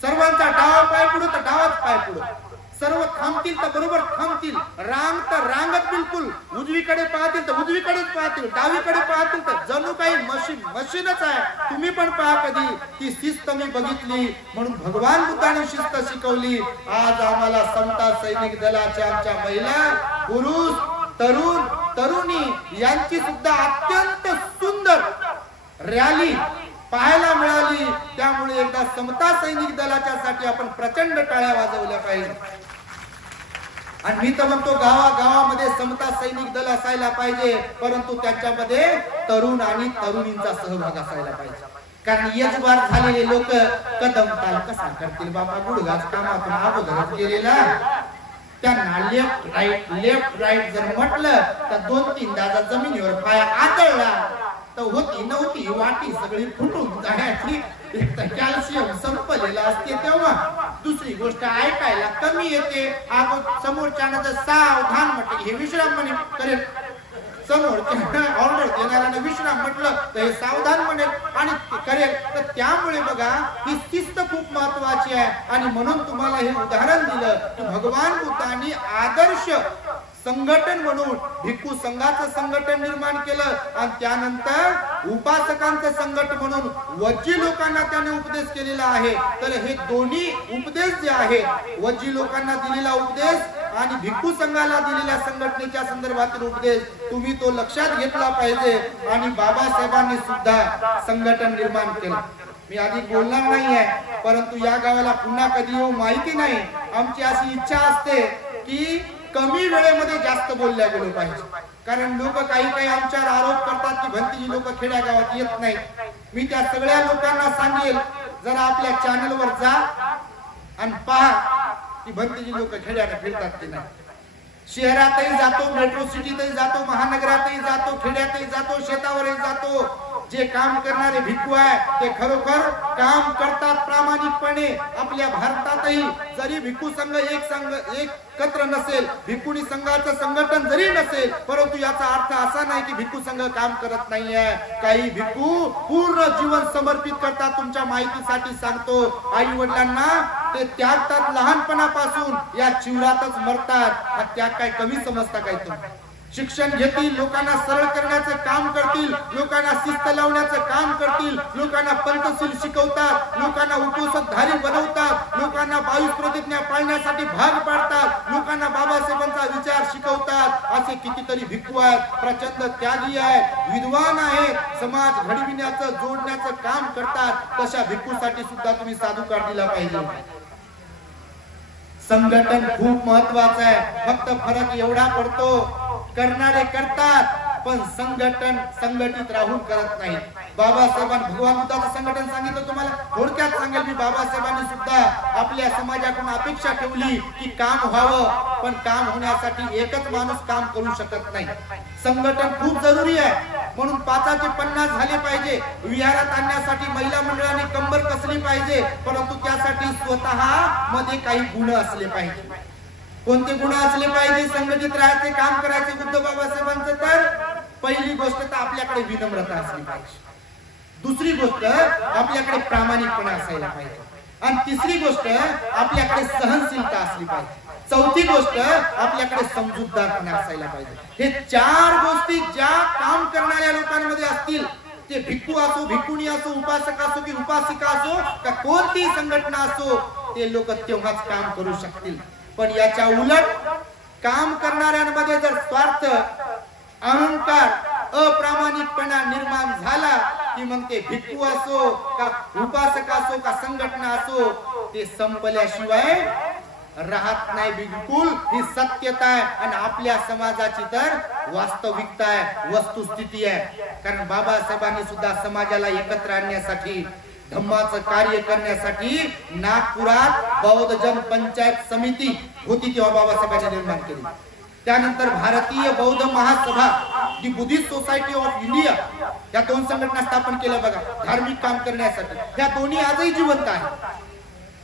सर्वांचा डावा पाय पुढे तर डावाच पाय पुढे. सर्व थांबतील तर बरोबर थांबतील, रांग तर रांगत बिलकुल, उजवीकडे पाहतील तर उजवीकडेच पाहतील, डावीकडे पाहतील तर जणू काही मशीनच आहे. तुम्ही पण पहा कधी, ती शिस्त मी बघितली. म्हणून भगवान बुद्धाने शिस्त शिकवली. आज आम्हाला समता सैनिक दलाच्या आमच्या महिला, पुरुष, तरुण, तरुणी यांची सुद्धा अत्यंत सुंदर रॅली पाहायला मिळाली. त्यामुळे एकदा समता सैनिक दलाच्या साठी आपण प्रचंड टाळ्या वाजवल्या पाहिजे. आणि मी तर म्हणतो गावागावामध्ये समता सैनिक दल असायला पाहिजे, परंतु त्याच्यामध्ये तरुण आणि तरुणींचा सहभाग असायला पाहिजे. कारण यजबार झालेले लोक कदम ताल कसा करतील बाबा, गुडघाच कामातून अगोदरच गेलेला. त्यांना लेफ्ट राईट जर म्हटलं तर 2-3दा जमिनीवर पाया आदळला तर होती नव्हती वाटी सगळी फुटून जाण्याची. एक तर कॅल्शियम संपलेलं असते तेव्हा, दुसरी गोष्ट ऐकायला कमी येते. समोरच्यानं जर सावधान म्हटलं, हे विश्राम म्हणे करेल, समोर ऑर्डर देणाऱ्याने विश्राम म्हटलं तर हे सावधान म्हणेल आणि करेल. तर त्यामुळे बघा, ही शिस्त खूप महत्वाची आहे. आणि म्हणून तुम्हाला हे उदाहरण दिलं की भगवान बुद्धांनी आदर्श संघटन म्हणून भिक्खू संघाचं संघटन निर्माण केलं, आणि त्यानंतर उपासकांचं संघटन म्हणून वज्जी लोकांना त्याने उपदेश केलेला आहे. तर हे दोन्ही उपदेश जे आहेत, वज्जी लोकांना दिलेला उपदेश आणि भिक्खू संघाला दिलेल्या संघटनेच्या संदर्भातील उपदेश, तुम्ही तो लक्षात घेतला पाहिजे. आणि बाबासाहेबांनी सुद्धा संघटन निर्माण केलं. मी आधी बोलणार नाही आहे, परंतु या गावाला पुन्हा कधी येऊ माहिती नाही. आमची अशी इच्छा असते की कमी वेळेमध्ये जास्त बोलल्या गेलो पाहिजे. कारण लोक काही आमच्यावर आरोप करतात की भंतीजी लोक खेड्या गावात येत नाही. मी त्या सगळ्या लोकांना सांगेल, जरा आपल्या चॅनलवर जा आणि पहा की भंतीजी लोक खेड्याला फिरतात की नाही. शहरातही जातो, मेट्रो सिटीतही जातो, महानगरातही जातो, खेड्यातही जातो, शेतावरही जातो. जे काम करणारे भिक्खू आहे ते खरोखर काम करतात प्रामाणिकपणे. आपल्या भारतातही जरी भिक्खू संघ एकत्र नसेल, भिक्खुनी संघाचं संघटन जरी नसेल, परंतु याचा अर्थ असा नाही की भिक्खू संघ काम करत नाहीये. काही भिक्खू पूर्ण जीवन समर्पित करतात. तुमच्या माहितीसाठी सांगतो, आई वडिलांना ते त्यागतात, लहानपणापासून या चिवरातच मरतात. हा त्याग काय कमी समजता काय तुम्ही? शिक्षण घेतील, लोकांना सरळ करण्याचं काम करतील, लोकांना शिस्त लावण्याचं काम करतील, लोकांना पंचशील शिकवतात, लोकांना उपोषणधारी बनवतात, लोकांना 22 प्रतिज्ञा पाळण्यासाठी भाग पाडतात, लोकांना बाबासाहेबांचा विचार शिकवतात. असे कितीतरी भिक्खू आहेत, प्रचंड त्यागी आहेत, विद्वान आहेत, समाज घडविण्याचं जोडण्याचं काम करतात. तशा भिक्खूसाठी सुद्धा तुम्ही साधुकार दिला पाहिजे. संघटन खूप महत्वाचं आहे. फक्त फरक एवढा पडतो, करणारे करतात पण संघटन संघटित राहून करत नाही. बाबासाहेबांनी भगवान बुद्धाचं संघटन सांगितलं तुम्हाला. थोडक्यात सांगेल मी, बाबासाहेबांनी सुद्धा आपल्या समाजाकडून अपेक्षा ठेवली की काम व्हावं, पण काम होण्यासाठी एकच माणूस काम करू शकत नाही. संघटन खूप जरुरी आहे. म्हणून 5चे 50 झाले पाहिजे. विहारात आणण्यासाठी महिला मंडळाने कंबर कसली पाहिजे, परंतु त्यासाठी स्वतः मध्ये काही गुण असले पाहिजे. कोणते गुण असले पाहिजे संघटित राहायचे, काम करायचे बुद्ध बाबासाहेबांचं? तर पहिली गोष्ट तर आपल्याकडे विनम्रता असली पाहिजे. दुसरी गोष्ट आपल्याकडे प्रामाणिकपणा असायला पाहिजे. आणि तिसरी गोष्ट आपल्याकडे सहनशीलता असली पाहिजे. चौथी गोष्ट आपल्याकडे समजूतदारपणा असायला पाहिजे. हे 4 गोष्टी ज्या काम करणाऱ्या लोकांमध्ये असतील, ते भिक्खू असो, भिक्खुनी असो, उपासक असो की उपासिका असो, का कोणती संघटना असो, ते लोक तेव्हाच काम करू शकतील. पण याच्या उलट काम करणाऱ्यांमध्ये जर स्वार्थ, अहंकार, अप्रामाणिकपणा निर्माण झाला की मग ते भिक्खू असो का उपासक असो का संघटना असो, ते संपल्याशिवाय राहत नाही. बिलकुल ही सत्यता आहे आणि आपल्या समाजाची तर वास्तविकता आहे, वस्तुस्थिती आहे. कारण बाबासाहेबांनी सुद्धा समाजाला एकत्र आणण्यासाठी, धम्माचं कार्य करण्यासाठी नागपुरात बौद्ध जन पंचायत समिती होती तेव्हा बाबासाहेबांनी निर्माण केली. त्यानंतर भारतीय बौद्ध महासभा, दी बुद्धिस्ट सोसायटी ऑफ इंडिया, या 2 संघटना स्थापन केल्या बघा धार्मिक काम करण्यासाठी. त्या दोन्ही आजही जिवंत आहेत.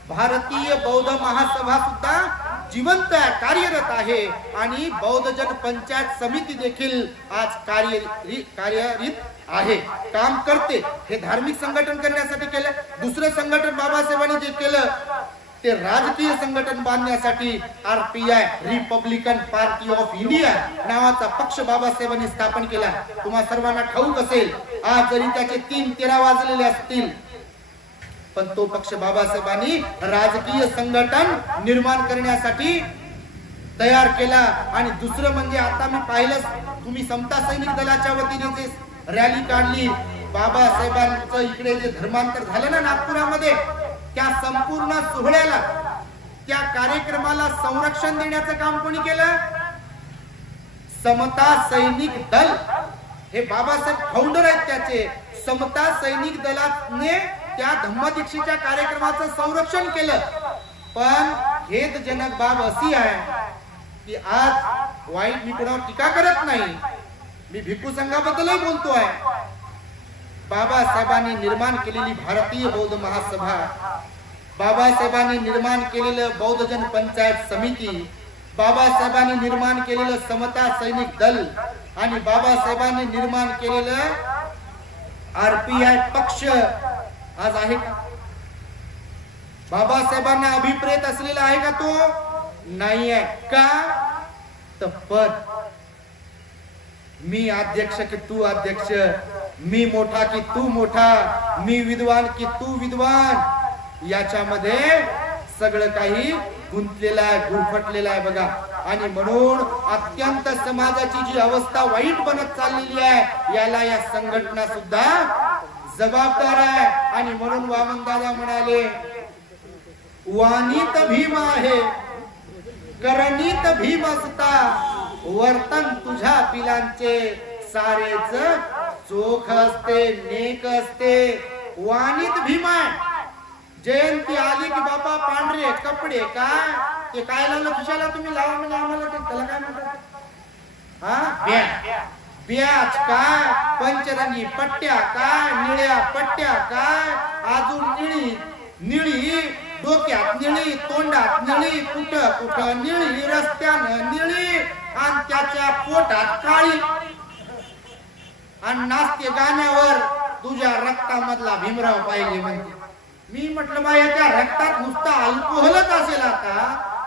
भारतीय बौद्ध महासभा सुद्धा जिवंत आहे, कार्यरत आहे. आणि बौद्ध जन पंचायत समिती देखील आज कार्यरत आहे, काम करते. हे धार्मिक संघटन करण्यासाठी केलं. दुसरं संघटन बाबासाहेबांनी जे केलं ते राजकीय संघटन बांधण्यासाठी RPI, Republican party of India नावाचा पक्ष बाबासाहेबांनी स्थापन केला. तुम्हा सर्वांना ठाऊक असेल, आज जरी त्याचे 3-13 वाजलेले असतील, पण तो पक्ष बाबासाहेबांनी राजकीय संघटन निर्माण करण्यासाठी तयार केला. आणि दुसरं म्हणजे आता मी पाहिलं, तुम्ही समता सैनिक दलाच्या वतीने जे रॅली काढली, बाबासाहेबांचं इकडे जे धर्मांतर झालं ना नागपुरामध्ये, त्या संपूर्ण सोहळ्याला, त्या कार्यक्रमाला संरक्षण देण्याचं काम कोणी केलं? समता सैनिक दल. हे बाबासाहेब फाउंडर आहेत त्याचे. समता सैनिक दलाने त्या धम्मदीक्षेच्या कार्यक्रमाचं संरक्षण केलं. पण खेदजनक बाब अशी आहे की आज वाईट, मी कोणावर टीका करत नाही, मी भिक्खू संघाबद्दलही बोलतो आहे. बाबासाहेबांनी निर्माण केलेली भारतीय बौद्ध महासभा, बाबासाहेबांनी निर्माण केलेलं बौद्ध जन पंचायत समिती, बाबासाहेबांनी निर्माण केलेलं समता सैनिक दल आणि बाबासाहेबांनी निर्माण केलेलं RPI पक्ष आज आहे का? बाबासाहेबांना अभिप्रेत असलेला आहे का? तो नाही आहे. का? तर पद, मी अध्यक्ष की तू अध्यक्ष, मी मोठा की तू मोठा, मी विद्वान की तू विद्वान, याच्यामध्ये सगळं काही गुंतलेलं आहे, गुरफटलेलं आहे बघा. आणि म्हणून अत्यंत समाजाची जी अवस्था वाईट बनत चाललेली आहे, याला या संघटना सुद्धा जबाबदार आहे. आणि म्हणून वामनदादा म्हणाले, वाणीत भीम आहे करणीत भीम असता वर्तन तुझ्या पिलांचे सारेच चोख असते नेक असते वाणीत भीम आहे. जयंती आली की बाबा पांढरे कपडे काय ते काय लावलं खुशाला तुम्ही लावा म्हणजे आम्हाला त्याला काय म्हणतात हा ब्याच काय पंचरंगी पट्ट्या काय निळ्या पट्ट्या काय अजून निळी निळी डोक्यात निळी तोंडात निळी कुठं कुठं निळी रस्त्यानं निळी आणि त्याच्या पोटात काळी आणि नाचते गाण्यावर तुझ्या रक्तामधला भीमराव पाहिजे म्हणते. मी म्हटलं माझ्या त्या रक्तात नुसता अल्कोहोलच असेल आता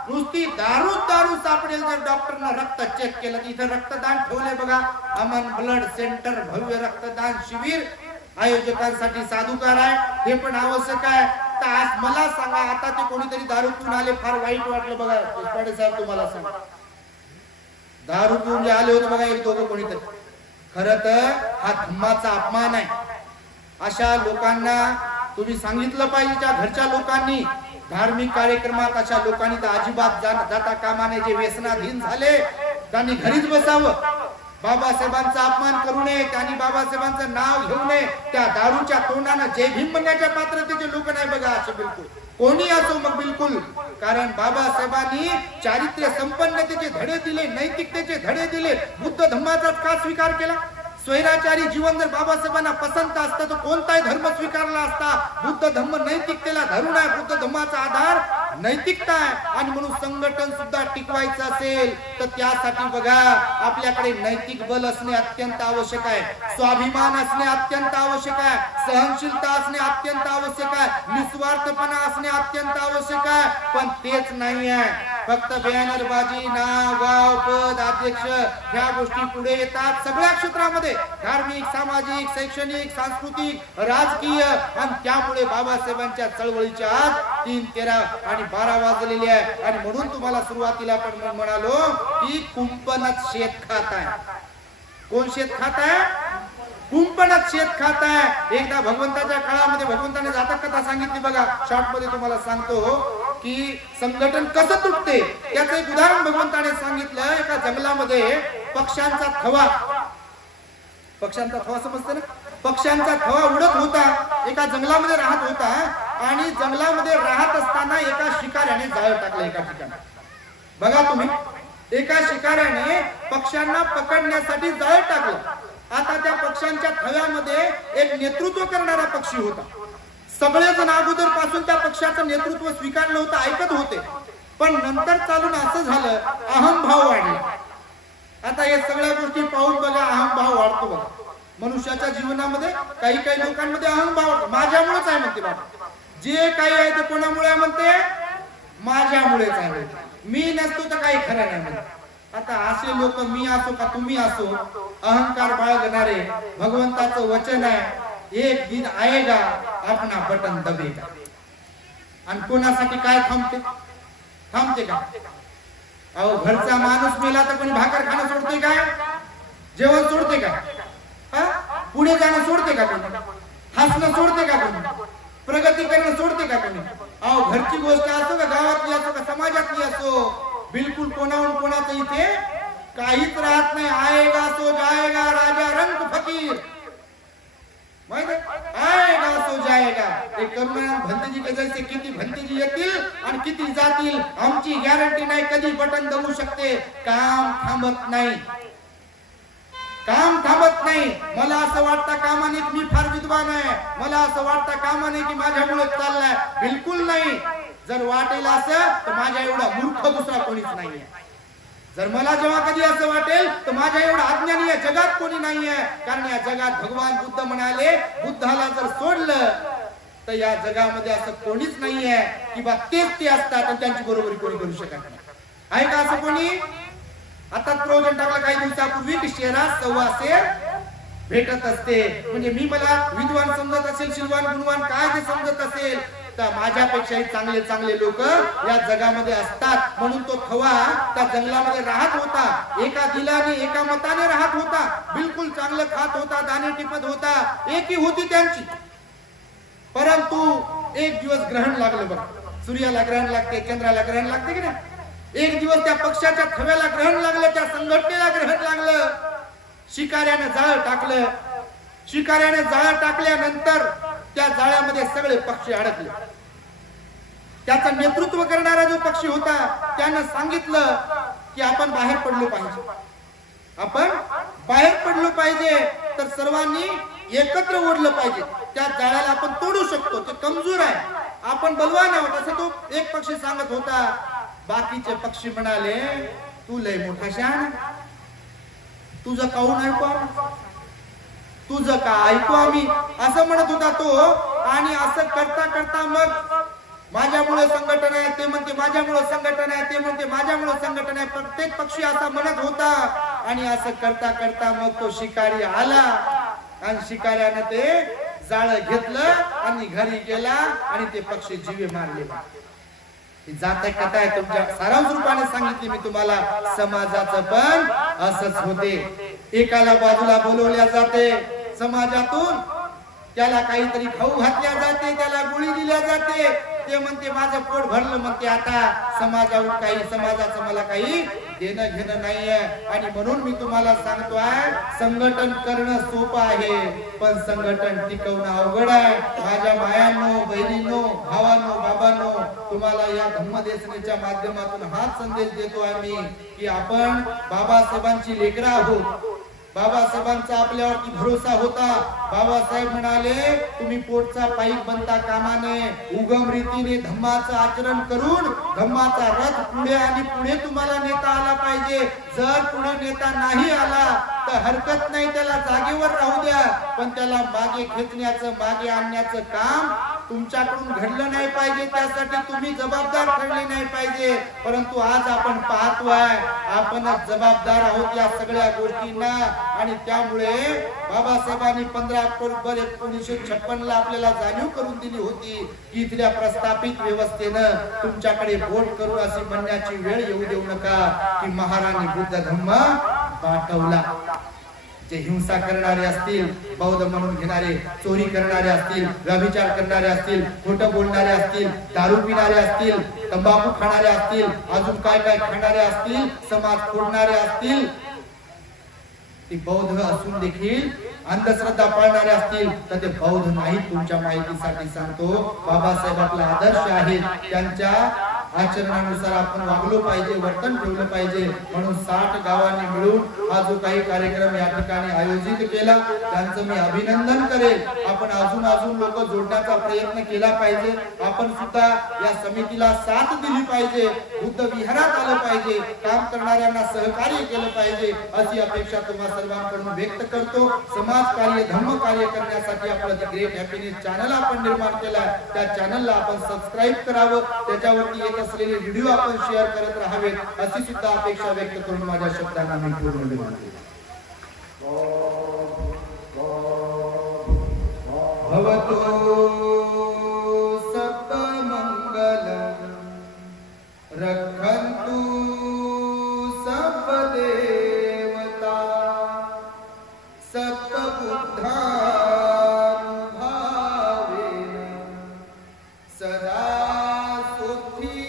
नुसती दारू सापडेल. जर डॉक्टरनं रक्त चेक केलं तर इथं रक्तदान ठेवलंय बघा अमन ब्लड सेंटर भव्य रक्तदान शिबिर आयोजकांसाठी साधुकार आहे हे पण आवश्यक आहे. तर आज मला सांगा आता ते कोणीतरी दारू पिऊन आले फार वाईट वाटलं बघा देशपांडे साहेब तुम्हाला सांगा दारू पिऊन आले होते बघा एक दोघं कोणीतरी. खरं तर हा धम्माचा अपमान आहे. अशा लोकांना तुम्ही सांगितलं पाहिजे त्या घरच्या लोकांनी धार्मिक कार्यक्रमात अशा लोकांनी तर अजिबात जाता कामा नये. जे व्यसनाधीन झाले त्यांनी घरीच बसावं. बाबासाहेबांचा अपमान करू नये त्यांनी बाबासाहेबांचं नाव घेऊ नये. त्या दारूच्या तोंडानं जय भीम म्हणण्याच्या पात्रतेचे लोक नाही बघा असे बिलकुल कोणी असो मग बिलकुल. कारण बाबासाहेबांनी चारित्र्य संपन्नतेचे धडे दिले नैतिकतेचे धडे दिले. बुद्ध धम्माचाच का स्वीकार केला. स्वैराचारी जीवन जर बाबासाहेबांना पसंत असतं तर कोणताही धर्म स्वीकारला असता. बुद्ध धम्म नैतिकतेला धरून आहे. बुद्ध धम्माचा आधार नैतिकता आहे आणि म्हणून संघटन सुद्धा टिकवायचं असेल तर त्यासाठी बघा आपल्याकडे नैतिक बल असणे अत्यंत आवश्यक आहे. स्वाभिमान असणे अत्यंत आवश्यक आहे. सहनशीलता असणे अत्यंत आवश्यक आहे. निस्वार्थपणा असणे अत्यंत आवश्यक आहे. पण तेच नाही आहे. फक्त बॅनरबाजी नाव गाव पद अध्यक्ष ह्या गोष्टी पुढे येतात सगळ्या क्षेत्रामध्ये धार्मिक सामाजिक शैक्षणिक सांस्कृतिक राजकीय. आणि त्यामुळे बाबासाहेबांच्या चळवळीच्या आज 3, 13 आणि 12 वाजलेले आहे. आणि म्हणून तुम्हाला सुरुवातीला आपण म्हणालो की कुंपणच शेत खात आहे. कोण शेत खात आहे. कुंपणच शेत खात आहे. एकदा भगवंताच्या काळामध्ये भगवंताने जातक कथा सांगितली बघा शॉर्ट मध्ये तुम्हाला सांगतो की संघटन कसं तुटते त्याचं एक उदाहरण भगवंताने सांगितलं. एका जंगलामध्ये पक्ष्यांचा थवा समजतं ना. पक्ष्यांचा थवा उडत होता. एका जंगलामध्ये राहत होता आणि जंगलामध्ये राहत असताना एका शिकाऱ्याने जाळ टाकलं एका ठिकाणी. बघा तुम्ही एका शिकाऱ्याने पक्ष्यांना पकडण्यासाठी जाळ टाकलं. आता त्या पक्ष्यांच्या थव्यामध्ये एक नेतृत्व करणारा पक्षी होता. सगळेजण अगोदर पासून त्या पक्षाचं नेतृत्व स्वीकारलं होतं ऐकत होते. पण नंतर चालून असं झालं अहमभाव वाढला. आता हे सगळ्या गोष्टी पाहून बघा अहमभाव वाढतो बघा. मनुष्याच्या जीवनामध्ये काही काही लोकांमध्ये अहमभाव माझ्यामुळेच आहे म्हणते बाबा. जे काही आहे ते कोणामुळे म्हणते माझ्यामुळेच आहे. मी नसतो तर काही खरं नाही म्हणते. आता असे लोक मी असो का तुम्ही असो अहंकार बाळगणारे भगवंताचं वचन आहे एक दिन आएगा अपना बटन दबेगा. आणि कोणासाठी काय थांबते का. अहो घरचा माणूस मेला तर कोणी भाकर खाणं सोडते काय जेवण सोडते का. पुढे जाणं सोडते का कोणी. हसणं सोडते का कोणी. प्रगती करणं सोडते का कोणी. अहो घरची गोष्ट असो का गावातली असो का समाजातली असो बिलकुल कोणाहून कोणाचं इथे काहीच राहत नाही. आएगा सो जाएगा राजा रंग फकीर आएगा सो जाएगा. एक करुणा भंतेजी जैसे किती भंतेजी येतील आणि किती जातील आमची गॅरंटी नाही. कधी बटन दबू शकते. काम थांबत नाही. काम थांबत नाही. मला असं वाटतं कामा नये मी फार विद्वान आहे. मला असं वाटतं कामा नये की माझ्यामुळे चाललाय. बिलकुल नाही. जर वाटेल असं तर माझ्या एवढा मूर्ख दुसरा कोणीच नाहीये. जर मला जेव्हा कधी असं वाटेल तर माझ्या एवढा अज्ञानी या जगात कोणी नाहीये. कारण या जगात भगवान बुद्ध म्हणाले बुद्धाला जर सोडलं तर या जगामध्ये असं कोणीच नाहीये की बा तेच ते असतात आणि त्यांची बरोबरी कोणी करू शकत नाही. आहे का असं कोणी. आता प्रवचन टाकलं काही दिवसापूर्वी की शहरात सव्वाशे भेटत असते. म्हणजे मी मला विद्वान समजत असेल शिलवान गुणवान काय ते समजत असेल तर माझ्यापेक्षाही चांगले चांगले लोक या जगामध्ये असतात. म्हणून तो थवा त्या जंगलामध्ये राहत होता. एका दिलाने एका मताने राहत होता. बिलकुल चांगलं खात होता. दाणे टिपत होता. एकी होती त्यांची. परंतु एक दिवस ग्रहण लागलं बघ. सूर्याला ग्रहण लागते चंद्राला ग्रहण लागते की नाही. एक दिवस त्या पक्षाच्या थव्याला ग्रहण लागलं, त्या संघटनेला ग्रहण लागलं. शिकाऱ्याने जाळ टाकलं. शिकाऱ्याने जाळ टाकल्यानंतर त्या जाळ्यामध्ये सगळे पक्षी अडकले. त्याचं नेतृत्व करणारा जो पक्षी होता त्यानं सांगितलं की आपण बाहेर पडलो पाहिजे. आपण बाहेर पडलो पाहिजे तर सर्वांनी एकत्र ओढलं पाहिजे. त्या जाळ्याला आपण तोडू शकतो, ते कमजोर आहे, आपण बलवान आहोत असं तो एक पक्षी सांगत होता. बाकीचे पक्षी म्हणाले तू लय मोठा शहाणा, तुझं काऊन ऐकू आम्ही, तुझं का ऐकू आम्ही, असं म्हणत होता तो. आणि असं करता करता मग माझ्यामुळे संघटन आहे, ते म्हणते माझ्यामुळे संघटन आहे, ते म्हणते माझ्यामुळे संघटन आहे. प्रत्येक पक्षी असा म्हणत होता. आणि असं करता करता मग तो शिकारी आला आणि शिकाऱ्याने ते जाळ घेतलं आणि घरी गेला आणि ते पक्षी जीवे मारले. जात कथा आहे, तुमच्या सारांश रूपाने सांगितली मी तुम्हाला. समाजाचं पण असंच होते. एकाला बाजूला बोलवल्या जाते समाजातून, त्याला काहीतरी खाऊ घातल्या जाते, त्याला गोळी दिल्या जाते. ते म्हणते माझं पोट भरलं, म्हणते आता समाजावर काही, समाजाचं मला काही देणं घेणं नाहीये. आणि म्हणून मी तुम्हाला सांगतोय संघटन करणं सोपं आहे, पण संघटन टिकवणं अवघड आहे. माझ्या मायांनो, बहिणींनो, भावांनो, बाबांनो, तुम्हाला या धम्मदेशनेच्या माध्यमातून हाच संदेश देतो आम्ही की आपण बाबासाहेबांची लेकरं आहोत. बाबासाहेबांचा आपल्यावरती भरोसा होता. बाबासाहेब म्हणाले तुम्ही पोटचा पाईप बनता कामा नये, उगम रीतीने धम्माचं आचरण करून धम्माचा रथ पुढे आणि पुढे तुम्हाला नेता आला पाहिजे. जर पुढे नेता नाही आला तर हरकत नाही, त्याला जागेवर राहू द्या, पण त्याला मागे खेचण्याचं, मागे आणण्याचं काम तुमच्याकडून घडलं नाही पाहिजे. त्यासाठी तुम्ही जबाबदार ठरले नाही पाहिजे. परंतु आज आपण पाहतोय आपणच जबाबदार आहोत या सगळ्या गोष्टींना. आणि त्यामुळे बाबासाहेबांनी 15 ऑक्टोबर 1956 ला आपल्याला जाणीव करून दिली होती की इथल्या प्रस्थापित व्यवस्थेनं तुमच्याकडे बोट करू अशी म्हणण्याची वेळ येऊ देऊ नका की महाराणी बुद्ध धम्म पाठवला. जे हिंसा करणारे असतील, बौद्ध म्हणून घेणारे, चोरी करणारे असतील, व्यभिचार करणारे असतील, खोटं बोलणारे असतील, दारू पिणारे असतील, तंबाखू खाणारे असतील, अजून काय काय खाणारे असतील, समाज फोडणारे असतील, ते बौद्ध असून देखील अंधश्रद्धा पाळणारे असतील तर ते बौद्ध नाही. तुमच्या माहितीसाठी सांगतो बाबासाहेब आपला आदर्श आहे, त्यांच्या आचरणानुसार आपण वागलो पाहिजे, वर्तन ठेवलं पाहिजे. म्हणून 60 गावांनी मिळून हा जो काही कार्यक्रम या ठिकाणी आयोजित केला त्यांचं मी अभिनंदन करेल. आपण अजून लोक जोडण्याचा प्रयत्न केला पाहिजे. आपण सुद्धा या समितीला साथ दिली पाहिजे, बुद्ध विहारात आलं पाहिजे, काम करणाऱ्यांना सहकार्य केलं पाहिजे अशी अपेक्षा तुम्हा सर्वांकडून व्यक्त करतो. समाज कार्य, धम्म कार्य करण्यासाठी आपलं द ग्रेट हॅपीनेस चॅनल आपण निर्माण केला. त्या चॅनलला आपण सबस्क्राईब करावं, त्याच्यावरती येत असलेले व्हिडिओ आपण शेअर करत राहावेत अशी सुद्धा अपेक्षा व्यक्त करून माझ्या शब्दांना मी पूर्ण करतो. भवतो सप्तमंगलम् रक्षन्तु सप्तदेवता सप्तबुद्धानुभावेन सदा सुखी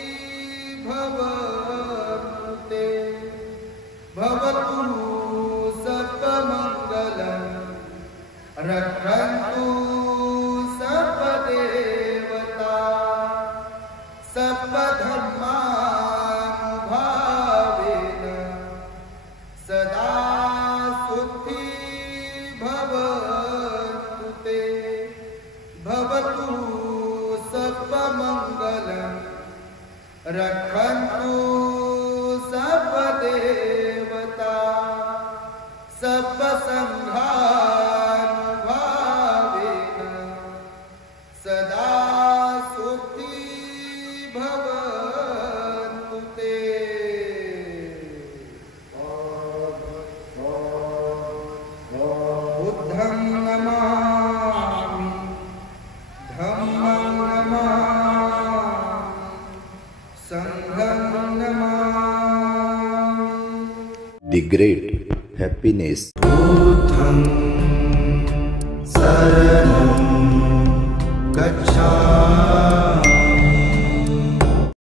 भवते. भवतु सप्तमंगलम् रक्षन्तु सप्तदेवता सप्तधर्मानुभावेन सदा सुखी भवन्तु ते. भवतु सप्तमंगलम् रक्षन्तु सप्तदेवता सप्तसंघानुभावेन सदा सुखी भवन्तु ते. बुद्धं नमामि, धम्मं नमामि, संघं नमामि. The Great Happiness. बुद्धं शरणं गच्छामि.